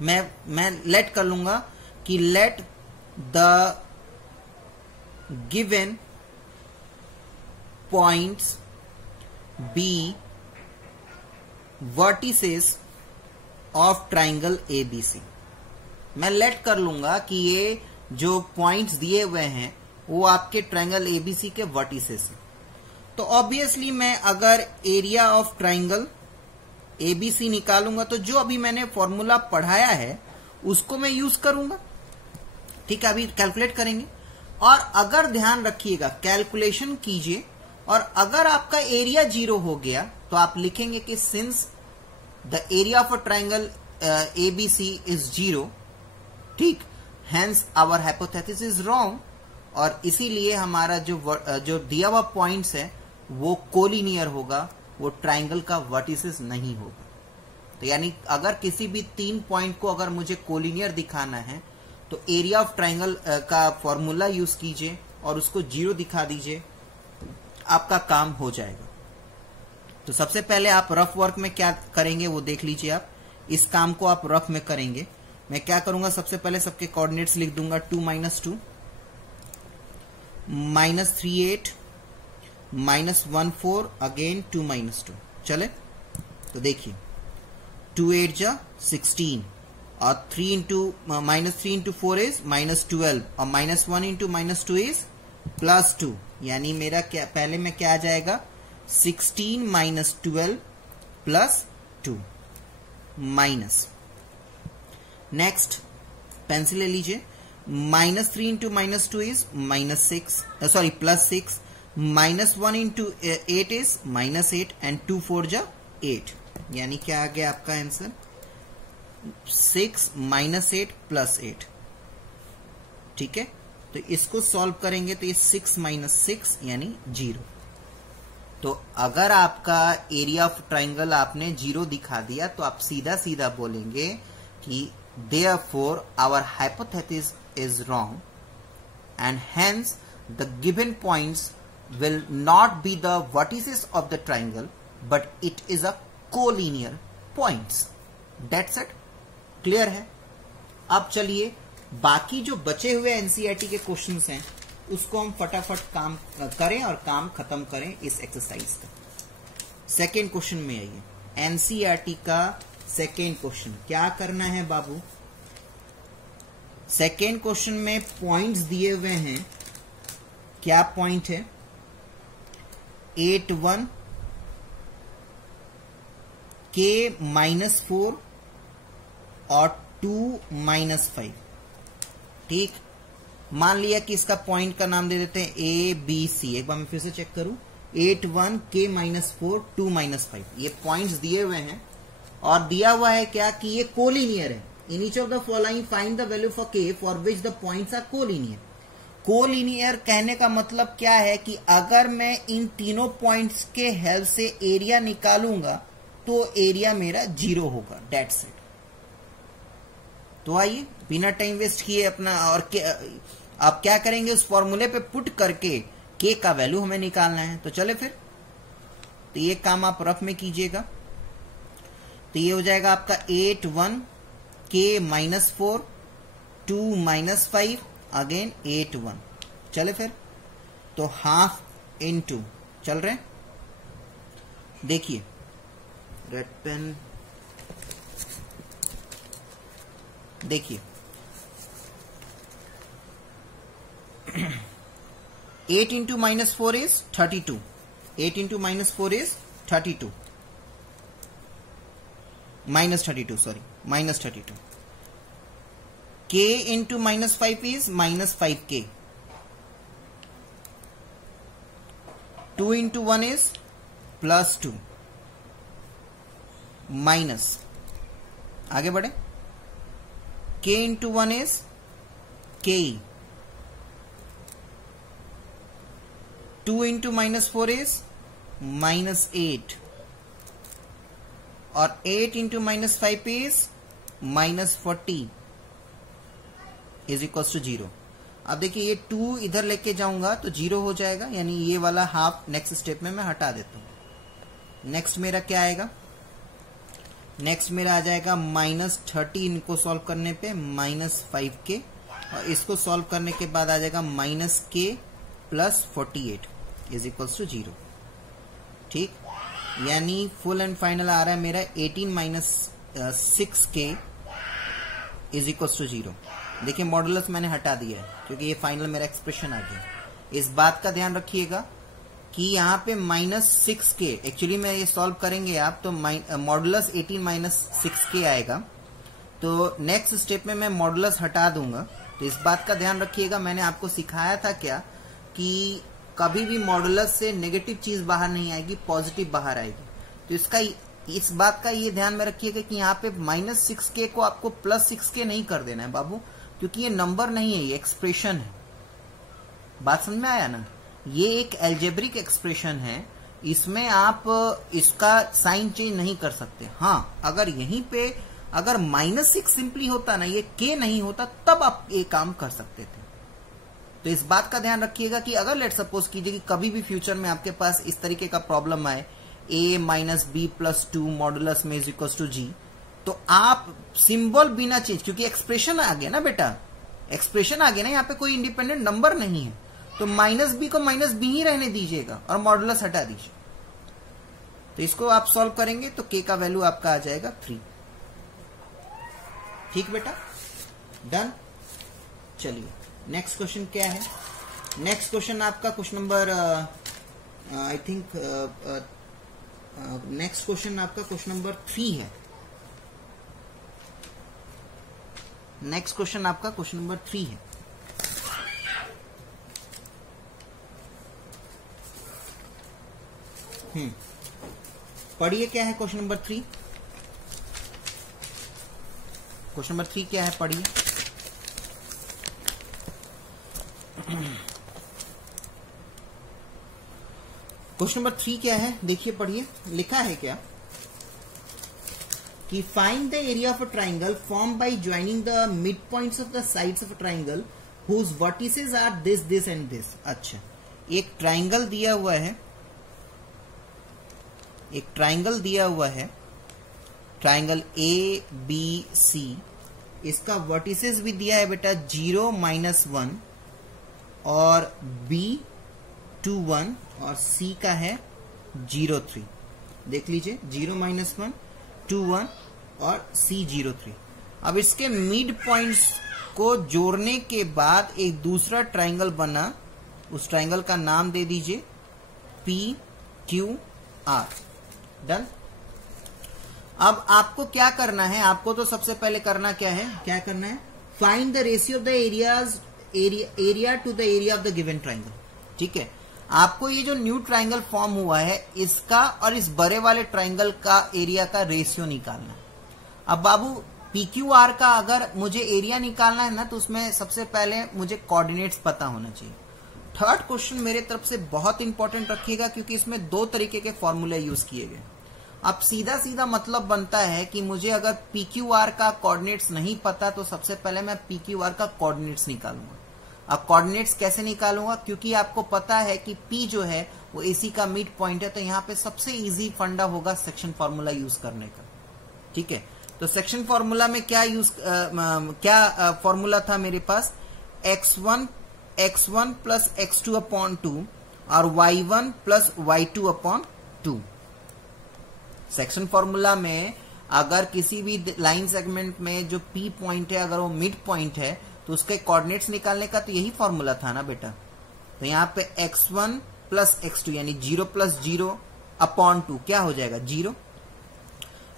मैं लेट कर लूंगा कि let the given points be vertices of triangle ABC. मैं लेट कर लूंगा कि ये जो पॉइंट्स दिए हुए हैं वो आपके ट्राइंगल एबीसी के वर्टिसेस हैं। तो ऑब्वियसली मैं अगर एरिया ऑफ ट्राइंगल एबीसी निकालूंगा तो जो अभी मैंने फॉर्मूला पढ़ाया है उसको मैं यूज करूंगा, ठीक है। अभी कैलकुलेट करेंगे, और अगर ध्यान रखिएगा कैलकुलेशन कीजिए, और अगर आपका एरिया 0 हो गया तो आप लिखेंगे कि since the area of a triangle ABC is 0, ठीक, hence our hypothesis is wrong, और इसीलिए हमारा जो दिया हुआ पॉइंट्स है वो कोलिनियर होगा, वो ट्राइंगल का वर्टिसेस नहीं होगा। तो यानी अगर किसी भी 3 पॉइंट को अगर मुझे कोलिनियर दिखाना है तो एरिया ऑफ ट्राइंगल का फॉर्मूला यूज कीजिए और उसको 0 दिखा दीजिए, आपका काम हो जाएगा। तो सबसे पहले आप रफ वर्क में क्या करेंगे वो देख लीजिए। आप इस काम को आप रफ में करेंगे। मैं क्या करूंगा, सबसे पहले सबके कोऑर्डिनेट्स लिख दूंगा। 2 - 2 -38 -14 अगेन 2 - 2। चले तो देखिए 2 8 जा 16, और -3 into 4 इज -12, और -1 into -2 इज +2, यानी मेरा क्या पहले में क्या आ जाएगा 16 - 12 +2 माइनस। नेक्स्ट पेंसिल ले लीजिए। -3 into -2 is -6, sorry +6, -1 into 8 is -8, and 2 4 जा 8, यानी क्या आ गया आपका आंसर 6 - 8 +8, ठीक है। तो इसको सॉल्व करेंगे तो ये 6 - 6 यानी 0। तो अगर आपका एरिया ऑफ ट्राइंगल आपने 0 दिखा दिया तो आप सीधा सीधा बोलेंगे कि therefore our hypothesis is wrong and hence the given points will not be the vertices of the triangle but it is a collinear points. That's it. Clear है। अब चलिए बाकी जो बचे हुए एनसीईआरटी के क्वेश्चंस हैं उसको हम फटाफट काम करें और काम खत्म करें इस एक्सरसाइज का। सेकेंड क्वेश्चन में आइए। एनसीईआरटी का सेकेंड क्वेश्चन क्या करना है बाबू। सेकेंड क्वेश्चन में पॉइंट्स दिए हुए हैं। क्या पॉइंट है 8 1 K -4 और 2 -5, ठीक। मान लिया कि इसका पॉइंट का नाम दे देते हैं ABC। एक बार मैं फिर से चेक करूं। 8 1 K -4 2 -5, ये पॉइंट्स दिए हुए हैं और दिया हुआ है क्या कि ये कोलिनियर है। In each of the following find the value for K for which the points are collinear. Collinear कहने का मतलब क्या है कि अगर मैं इन तीनों पॉइंट्स के हेल्प से एरिया निकालूंगा तो एरिया मेरा 0 होगा, डेट्स इट। तो आइए बिना टाइम वेस्ट किए अपना और आप क्या करेंगे, उस फॉर्मूले पे पुट करके के का वैल्यू हमें निकालना है। तो चले फिर, तो ये काम आप रफ में कीजिएगा। तो ये हो जाएगा आपका 8 1 k -4 2 -5 अगेन 8 1। चले फिर, तो हाफ इनटू, चल रहे, देखिए रेड पेन, देखिए 8 into -4 is 32. 8 into -4 is 32. Sorry, minus 32. K into -5 is -5k. 2 into 1 is +2. Minus, आगे बढ़े, k into 1 is ke. 2 into -4 is -8 और 8 into -5 is -40 is equal to 0। अब देखिए ये 2 इधर लेके जाऊंगा तो 0 हो जाएगा, यानी ये वाला हाफ नेक्स्ट स्टेप में मैं हटा देता हूं। नेक्स्ट मेरा क्या आएगा, नेक्स्ट मेरा आ जाएगा -30, इनको सॉल्व करने पे -5k, और इसको सॉल्व करने के बाद आ जाएगा -k + 48 इज इक्वल्स टू 0। ठीक, यानी फुल एंड फाइनल आ रहा है मेरा 18 - 6k इज इक्वल्स टू 0। देखिए मॉडुलस मैंने हटा दिया है क्योंकि ये फाइनल मेरा एक्सप्रेशन आ गया। इस बात का ध्यान रखिएगा कि यहाँ पे -6k, एक्चुअली में ये सॉल्व करेंगे आप तो मॉडुलस 18 - 6k आएगा। तो नेक्स्ट स्टेप में मैं मॉडुलस हटा दूंगा। तो इस बात का ध्यान रखिएगा, मैंने आपको सिखाया था क्या कि कभी भी मॉडुलस से नेगेटिव चीज बाहर नहीं आएगी, पॉजिटिव बाहर आएगी। तो इसका, इस बात का ये ध्यान में रखिएगा कि यहाँ पे -6k को आपको +6k नहीं कर देना है बाबू, क्योंकि ये नंबर नहीं है, ये एक्सप्रेशन है। बात समझ में आया ना, ये एक एल्जेब्रिक एक्सप्रेशन है, इसमें आप इसका साइन चेंज नहीं कर सकते। हाँ, अगर यहीं पे अगर -6 सिंपली होता ना, ये k नहीं होता, तब आप ये काम कर सकते थे। तो इस बात का ध्यान रखिएगा कि अगर लेट सपोज कीजिए कि कभी भी फ्यूचर में आपके पास इस तरीके का प्रॉब्लम आए, a - b + 2 मॉडुलस में इज इक्वल टू g, तो आप सिंबल बिना चेंज, क्योंकि एक्सप्रेशन आ गया ना बेटा, एक्सप्रेशन आ गया ना, यहाँ पे कोई इंडिपेंडेंट नंबर नहीं है, तो -b को -b ही रहने दीजिएगा और मॉडुलस हटा दीजिए। तो इसको आप सॉल्व करेंगे तो k का वैल्यू आपका आ जाएगा 3। ठीक बेटा, डन। चलिए नेक्स्ट क्वेश्चन क्या है। नेक्स्ट क्वेश्चन आपका question number I think next question आपका क्वेश्चन नंबर 3 है। नेक्स्ट क्वेश्चन आपका क्वेश्चन नंबर 3 है। पढ़िए क्या है क्वेश्चन नंबर 3। क्वेश्चन नंबर 3 क्या है, पढ़िए। क्वेश्चन नंबर 3 क्या है, देखिए पढ़िए। लिखा है क्या कि find the area of a triangle form by joining the mid points of the sides of a triangle whose vertices are this this and this. अच्छा, एक ट्राइंगल दिया हुआ है, एक ट्राइंगल दिया हुआ है, ट्राइंगल ABC, इसका वर्टिसेस भी दिया है बेटा 0 - 1 और B 2 1 और C का है 0 3। देख लीजिए 0 - 1 2 1 और C 0 3। अब इसके मिड पॉइंट्स को जोड़ने के बाद एक दूसरा ट्राइंगल बना, उस ट्राइंगल का नाम दे दीजिए PQR। डन। अब आपको क्या करना है, आपको तो सबसे पहले करना क्या है, क्या करना है, find the ratio of the area to the area of the given triangle. ठीक है, आपको ये जो न्यू ट्राइंगल फॉर्म हुआ है, इसका और इस बड़े वाले ट्राइंगल का एरिया का रेशियो निकालना है। अब बाबू PQR का अगर मुझे एरिया निकालना है ना, तो उसमें सबसे पहले मुझे कोऑर्डिनेट्स पता होना चाहिए। थर्ड क्वेश्चन मेरे तरफ से बहुत इंपॉर्टेंट रखिएगा, क्योंकि इसमें 2 तरीके के फॉर्मूले यूज किए गए। अब सीधा सीधा मतलब बनता है कि मुझे अगर PQR का कोऑर्डिनेट्स नहीं पता तो सबसे पहले मैं PQR का कोऑर्डिनेट्स निकालूंगा। अब कोऑर्डिनेट्स कैसे निकालूंगा, क्योंकि आपको पता है कि P जो है वो AC का मिड पॉइंट है, तो यहाँ पे सबसे इजी फंडा होगा सेक्शन फॉर्मूला यूज करने का। ठीक है, तो सेक्शन फॉर्मूला में क्या फॉर्मूला था मेरे पास, x1 प्लस x2 अपॉन 2 और y1 plus y2 upon 2। Section formula में अगर किसी भी लाइन सेगमेंट में जो P पॉइंट है अगर वो मिड पॉइंट है तो उसके कोऑर्डिनेट्स निकालने का तो यही फॉर्मूला था ना बेटा। तो यहाँ पे x1 प्लस x2 यानी 0 प्लस 0 अपॉन 2 क्या हो जाएगा 0,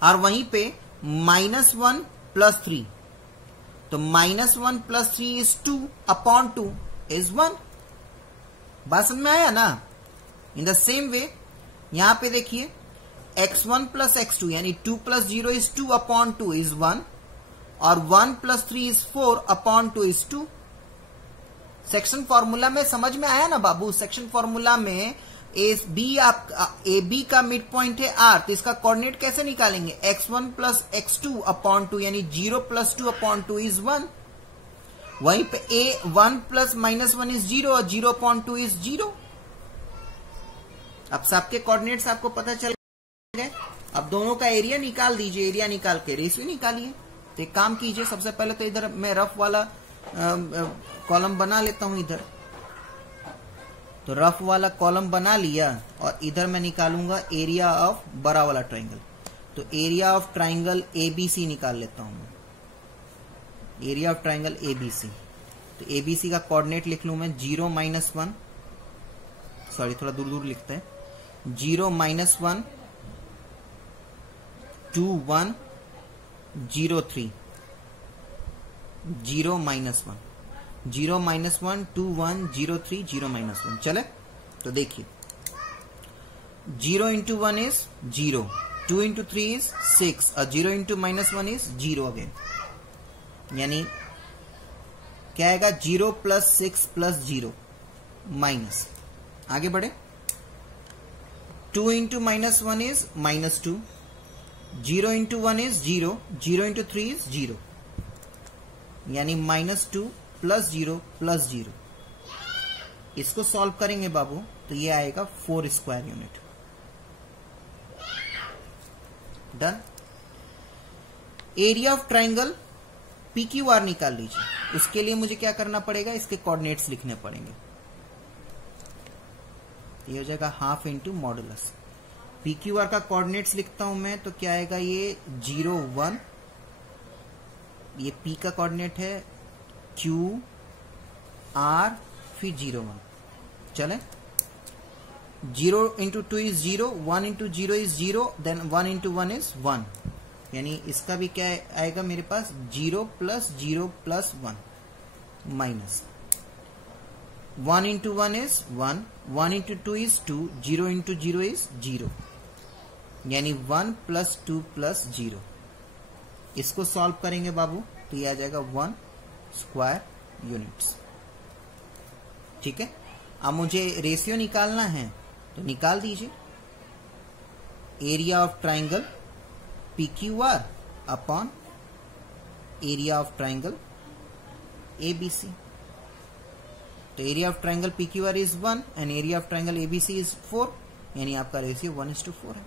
और वहीं पे -1 प्लस 3, तो -1 प्लस 3 इज 2 अपॉन 2 इज 1। बात समझ में आया ना। इन द सेम वे यहां पे देखिए x1 प्लस x2 यानी 2 प्लस 0 इज 2 अपॉन 2 इज 1, और 1 plus 3 is 4 upon 2 is 2। Section formula में समझ में आया ना बाबू। सेक्शन फॉर्मूला में ए बी का मिड पॉइंट है R, तो इसका कोऑर्डिनेट कैसे निकालेंगे, x1 प्लस x2 अपॉन 2 यानी 0 प्लस 2 अपॉन 2 इज 1। वहीं पे A1 प्लस -1 इज 0 और 0 अपॉन 2 इज 0। अब सबके कोऑर्डिनेट्स आपको पता चल गए। अब दोनों का एरिया निकाल दीजिए, एरिया निकाल के रेशियो निकालिए। तो एक काम कीजिए, सबसे पहले तो इधर मैं रफ वाला कॉलम बना लेता हूं इधर। तो रफ वाला कॉलम बना लिया और इधर मैं निकालूंगा एरिया ऑफ बड़ा वाला ट्राइंगल। तो एरिया ऑफ ट्राइंगल ABC निकाल लेता हूं मैं, एरिया ऑफ ट्राइंगल ABC। तो ABC का कोऑर्डिनेट लिख लूं मैं 0 -1, सॉरी थोड़ा दूर दूर लिखते हैं, 0 -1 2 1 0 3, 0 -1 0 -1 2 1 0 3 0 -1। चले तो देखिए 0 into 1 is 0, 2 into 3 is 6 और 0 into -1 is 0 अगेन, यानी क्या आएगा 0 प्लस 6 प्लस 0 माइनस। आगे बढ़े, 2 into -1 is -2, 0 into 1 is 0, 0 into 3 is 0, यानी -2 प्लस 0 प्लस 0। इसको सॉल्व करेंगे बाबू तो ये आएगा 4 square unit. Done. Area of triangle PQR निकाल लीजिए। उसके लिए मुझे क्या करना पड़ेगा, इसके कोऑर्डिनेट्स लिखने पड़ेंगे। ये हो जाएगा हाफ इंटू मॉडुलस। PQR का कोऑर्डिनेट्स लिखता हूं मैं, तो क्या आएगा ये 0 1, ये P का कोऑर्डिनेट है, Q R फिर 0 1। चले 0 into 2 is 0, 1 into 0 is 0, then 1 into 1 is 1, यानी इसका भी क्या आएगा मेरे पास 0 plus 0 plus 1 minus 1 into 1 is 1, 1 into 2 is 2, 0 into 0 is 0, यानी 1 प्लस 2 प्लस 0। इसको सॉल्व करेंगे बाबू तो ये आ जाएगा 1 स्क्वायर यूनिट्स। ठीक है, अब मुझे रेशियो निकालना है तो निकाल दीजिए। Area of triangle PQR upon area of triangle ABC। तो area of triangle PQR is 1 and area of triangle ABC is 4, यानी आपका रेशियो 1:4 है।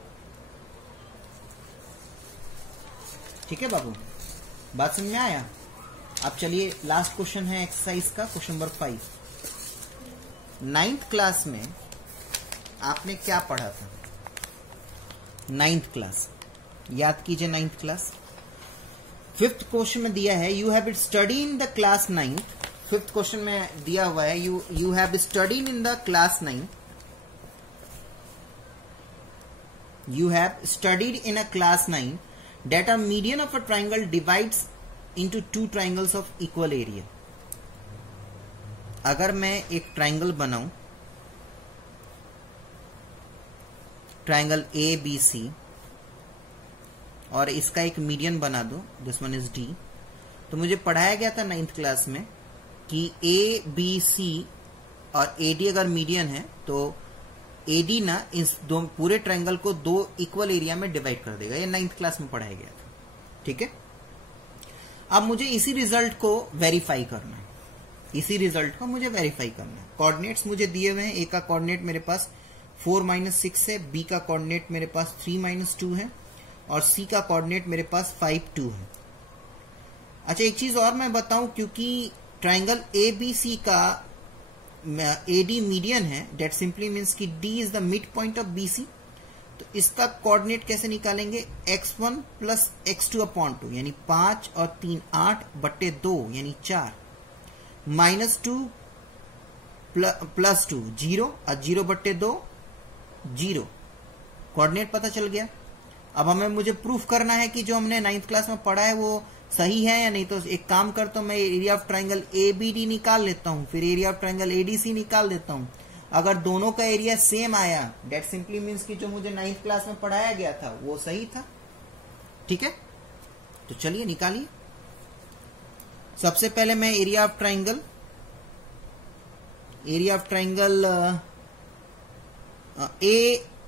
ठीक है बाबू, बात समझ में आया। अब चलिए लास्ट क्वेश्चन है एक्सरसाइज का, क्वेश्चन नंबर 5। 9th क्लास में आपने क्या पढ़ा था, 9th क्लास याद कीजिए। 9th क्लास 5th क्वेश्चन में दिया है, you have study in the class 9। 5th question में दिया हुआ है you have studied in the class 9, you have studied in a class 9 that a median of a triangle divides into two triangles of equal area। अगर मैं एक triangle बनाऊं, triangle ABC, और इसका एक मीडियन बना दो, दिस वन इज D, तो मुझे पढ़ाया गया था 9th क्लास में कि ABC और AD अगर मीडियन है तो एडी ना इस दो पूरे ट्रायंगल को दो इक्वल एरिया में डिवाइड कर देगा। ये 9th क्लास में पढ़ाया गया था, ठीक है। अब मुझे इसी रिजल्ट को वेरीफाई करना है, इसी रिजल्ट को मुझे वेरीफाई करना है। कोऑर्डिनेट्स मुझे दिए हुए हैं। ए का कोऑर्डिनेट मेरे पास 4 - 6 है, बी का कोऑर्डिनेट मेरे पास 3 - 2 है और सी का कोऑर्डिनेट मेरे पास 5 2 है। अच्छा, एक चीज और मैं बताऊं, क्योंकि ट्राइंगल ए बी सी का एडी मीडियन है, दैट सिंपली मीन्स कि D is the mid point of B C. तो इसका कोऑर्डिनेट कैसे निकालेंगे? x1 + x2/2 यानी 5 और 3 8/2 यानी 4 -2 + 2 0 और 0/2 0। कोऑर्डिनेट पता चल गया। अब मुझे प्रूफ करना है कि जो हमने 9th क्लास में पढ़ा है वो सही है या नहीं। तो एक काम करता हूं, मैं एरिया ऑफ ट्राइंगल एबीडी निकाल लेता हूं, फिर एरिया ऑफ ट्राइंगल एडीसी निकाल देता हूं। अगर दोनों का एरिया सेम आया, दैट सिंपली मीन्स कि जो मुझे 9th क्लास में पढ़ाया गया था वो सही था, ठीक है। तो चलिए निकालिए। सबसे पहले मैं area of triangle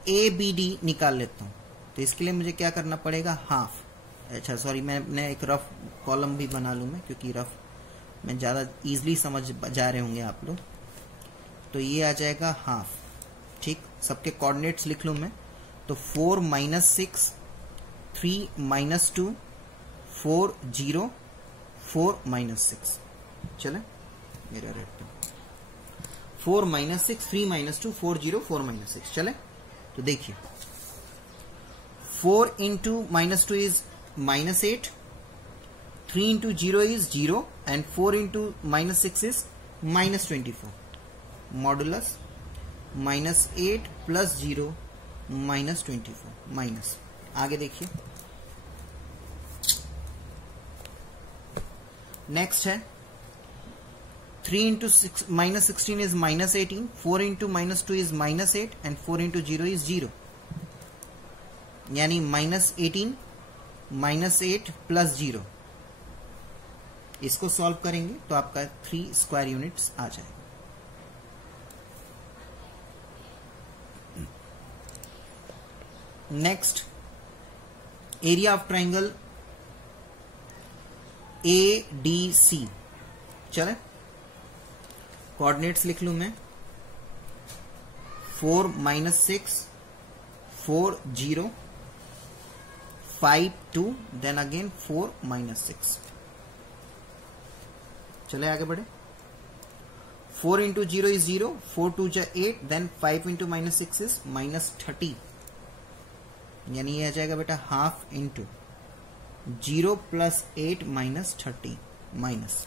A B D निकाल लेता हूं। तो इसके लिए मुझे क्या करना पड़ेगा? हाफ। अच्छा सॉरी, मैं एक रफ कॉलम भी बना लूं मैं, क्योंकि रफ में ज्यादा इजीली समझ जा रहे होंगे आप लोग। तो ये आ जाएगा हाफ, ठीक। सबके कोऑर्डिनेट्स लिख लूं मैं। तो 4 - 6 3 - 2 4 0 4 - 6। चले मेरा रेड पे 4 - 6 3 - 2 4 0 4 - 6। चले तो देखिए, 4 × -2 is -8, 3 × 0 is 0 and 4 × -6 is -24। Modulus -8 + 0 -24 minus. आगे देखिए, नेक्स्ट है 3 × -16 is -18, 4 × -2 is -8 and 4 × 0 is 0, यानी -18 -8 + 0। इसको सॉल्व करेंगे तो आपका 3 स्क्वायर यूनिट्स आ जाएगा। Next, area of triangle A D C. चले कोऑर्डिनेट्स लिख लूं मैं। 4 - 6 4 0 5 2 देन अगेन 4 - 6। चले आगे बढ़े। 4 × 0 is 0, 4 2 = 8, देन 5 × -6 is -30, यानी ये आ जाएगा बेटा half into 0 + 8 - 30 minus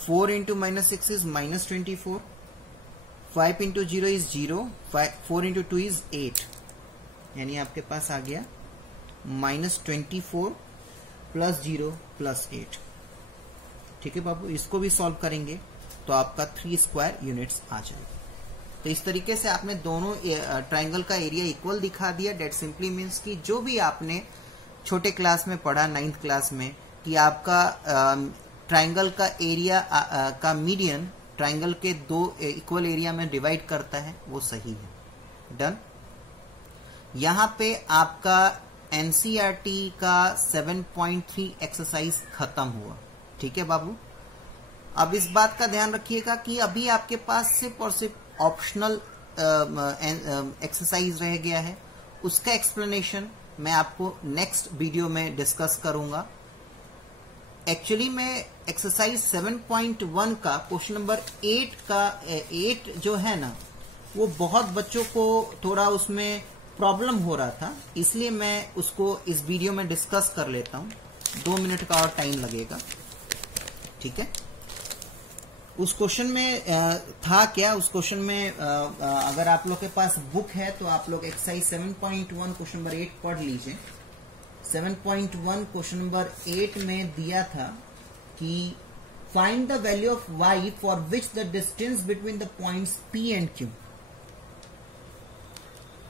4 × -6 is -24, 5 × 0 is 0, 4 × 2 is 8, यानी आपके पास आ गया -24 + 0 + 8। ठीक है बाबू, इसको भी सॉल्व करेंगे तो आपका 3 स्क्वायर यूनिट्स आ जाएगा। तो इस तरीके से आपने दोनों ट्राइंगल का एरिया इक्वल दिखा दिया। डेट सिंपली मीन्स कि जो भी आपने छोटे क्लास में पढ़ा 9th क्लास में कि आपका ट्राइंगल का एरिया का मीडियन ट्राइंगल के दो इक्वल एरिया में डिवाइड करता है, वो सही है। डन। यहां पे आपका एनसीईआरटी का 7.3 एक्सरसाइज खत्म हुआ। ठीक है बाबू, अब इस बात का ध्यान रखिएगा कि अभी आपके पास सिर्फ और सिर्फ ऑप्शनल एक्सरसाइज रह गया है। उसका एक्सप्लेनेशन मैं आपको नेक्स्ट वीडियो में डिस्कस करूंगा। एक्चुअली मैं एक्सरसाइज 7.1 का क्वेश्चन नंबर 8 जो है ना, वो बहुत बच्चों को थोड़ा उसमें प्रॉब्लम हो रहा था, इसलिए मैं उसको इस वीडियो में डिस्कस कर लेता हूं। 2 मिनट का और टाइम लगेगा। ठीक है, उस क्वेश्चन में था क्या, उस क्वेश्चन में अगर आप लोग के पास बुक है तो आप लोग एक्सरसाइज 7.1 क्वेश्चन नंबर 8 पढ़ लीजिए। 7.1 क्वेश्चन नंबर 8 में दिया था कि find the value of y for which the distance between the points P and Q।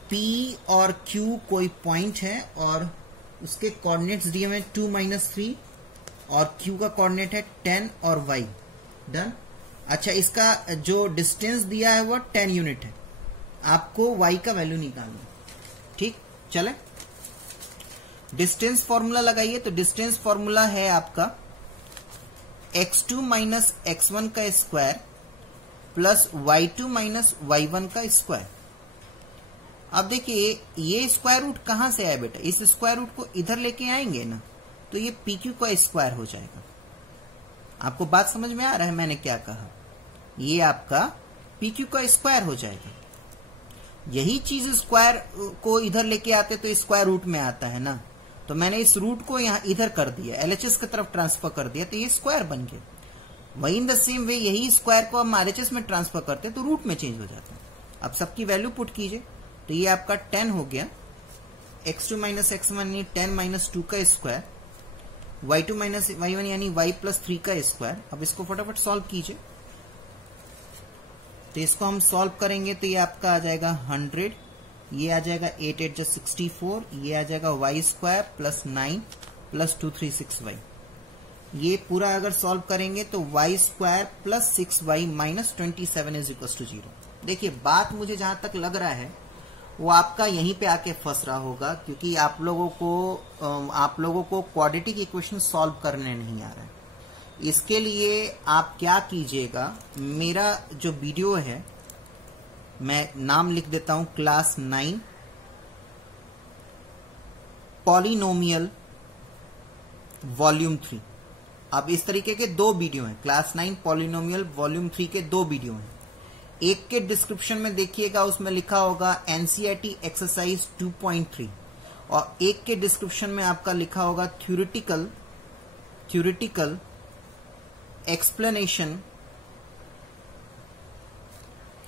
P और Q कोई पॉइंट है और उसके कोऑर्डिनेट्स दिए हुए 2 - 3 और Q का कोऑर्डिनेट है 10 और y। डन। अच्छा, इसका जो डिस्टेंस दिया है वो 10 यूनिट है आपको y का वैल्यू निकालना। ठीक, चले डिस्टेंस फॉर्मूला लगाइए। तो डिस्टेंस फॉर्मूला है आपका x2 माइनस x1 का square plus y2 minus y1 का स्क्वायर। अब देखिए ये स्क्वायर रूट कहां से आया बेटा, इस स्क्वायर रूट को इधर लेके आएंगे ना, तो ये PQ का स्क्वायर हो जाएगा। आपको बात समझ में आ रहा है मैंने क्या कहा, ये आपका PQ का स्क्वायर हो जाएगा। यही चीज स्क्वायर को इधर लेके आते तो स्क्वायर रूट में आता है ना, तो मैंने इस रूट को यहां इधर कर दिया, LHS की तरफ ट्रांसफर कर दिया, तो ये स्क्वायर बन गया। वही इन द सेम वे यही स्क्वायर को हम RHS में ट्रांसफर करते तो रूट में चेंज हो जाता है। अब सबकी वैल्यू पुट कीजिए, तो ये आपका 10 हो गया, x2 माइनस x1 यानी 10 माइनस 2 का स्क्वायर, y2 माइनस y1 यानी y प्लस 3 का स्क्वायर। अब इसको फटाफट सॉल्व कीजिए, तो इसको हम सॉल्व करेंगे तो ये आपका आ जाएगा 100, ये आ जाएगा 8 8 64, ये आ जाएगा y square plus 9 plus 236y। ये पूरा अगर सॉल्व करेंगे तो y square plus 6y minus 27 is equal to 0। देखिए बात मुझे जहां तक लग रहा है वो आपका यहीं पे आके फंस रहा होगा, क्योंकि आप लोगों को क्वाड्रेटिक इक्वेशन सॉल्व करने नहीं आ रहा है। इसके लिए आप क्या कीजिएगा, मेरा जो वीडियो है मैं नाम लिख देता हूं क्लास 9 पॉलिनोमियल वॉल्यूम 3। अब इस तरीके के 2 वीडियो हैं, क्लास 9 पॉलिनोमियल वॉल्यूम 3 के 2 वीडियो हैं। एक के डिस्क्रिप्शन में देखिएगा, उसमें लिखा होगा एनसीईआरटी एक्सरसाइज 2.3, और एक के डिस्क्रिप्शन में आपका लिखा होगा theoretical explanation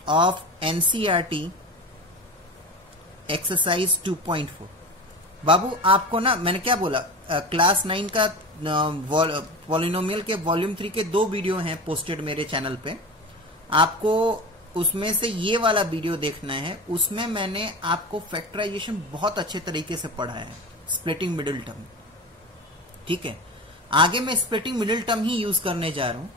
of NCERT exercise 2.4। बाबू आपको ना मैंने क्या बोला, क्लास 9 का पॉलिनोमियल के वॉल्यूम 3 के 2 वीडियो हैं पोस्टेड मेरे चैनल पे। आपको उसमें से ये वाला वीडियो देखना है, उसमें मैंने आपको फैक्टराइजेशन बहुत अच्छे तरीके से पढ़ाया है, स्प्लिटिंग मिडिल टर्म। ठीक है, आगे मैं स्प्लिटिंग मिडिल टर्म ही यूज करने जा रहा हूं।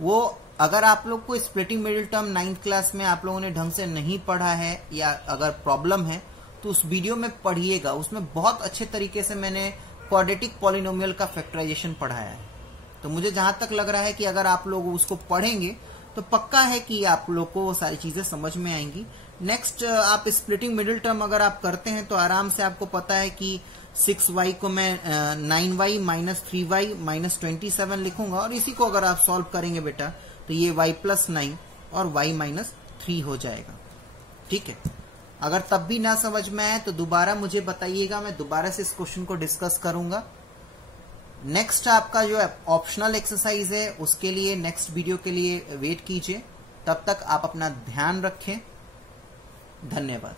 वो अगर आप लोग को splitting middle term 9th class में आप लोगों ने ढंग से नहीं पढ़ा है या अगर प्रॉब्लम है तो उस वीडियो में पढ़िएगा, उसमें बहुत अच्छे तरीके से मैंने क्वाड्रेटिक पॉलिनोमियल का फैक्टराइजेशन पढ़ाया है। तो मुझे जहां तक लग रहा है कि अगर आप लोग उसको पढ़ेंगे तो पक्का है कि आप लोग को वो सारी चीजें समझ में आएंगी। नेक्स्ट आप स्प्लिटिंग मिडिल टर्म अगर आप करते हैं तो आराम से आपको पता है कि 6y को मैं 9y माइनस 3y माइनस 27 लिखूंगा, और इसी को अगर आप सॉल्व करेंगे बेटा तो ये y प्लस 9 और y माइनस 3 हो जाएगा। ठीक है, अगर तब भी ना समझ में आए तो दोबारा मुझे बताइएगा, मैं दोबारा से इस क्वेश्चन को डिस्कस करूंगा। नेक्स्ट आपका जो ऑप्शनल एक्सरसाइज है उसके लिए नेक्स्ट वीडियो के लिए वेट कीजिए। तब तक आप अपना ध्यान रखें। धन्यवाद।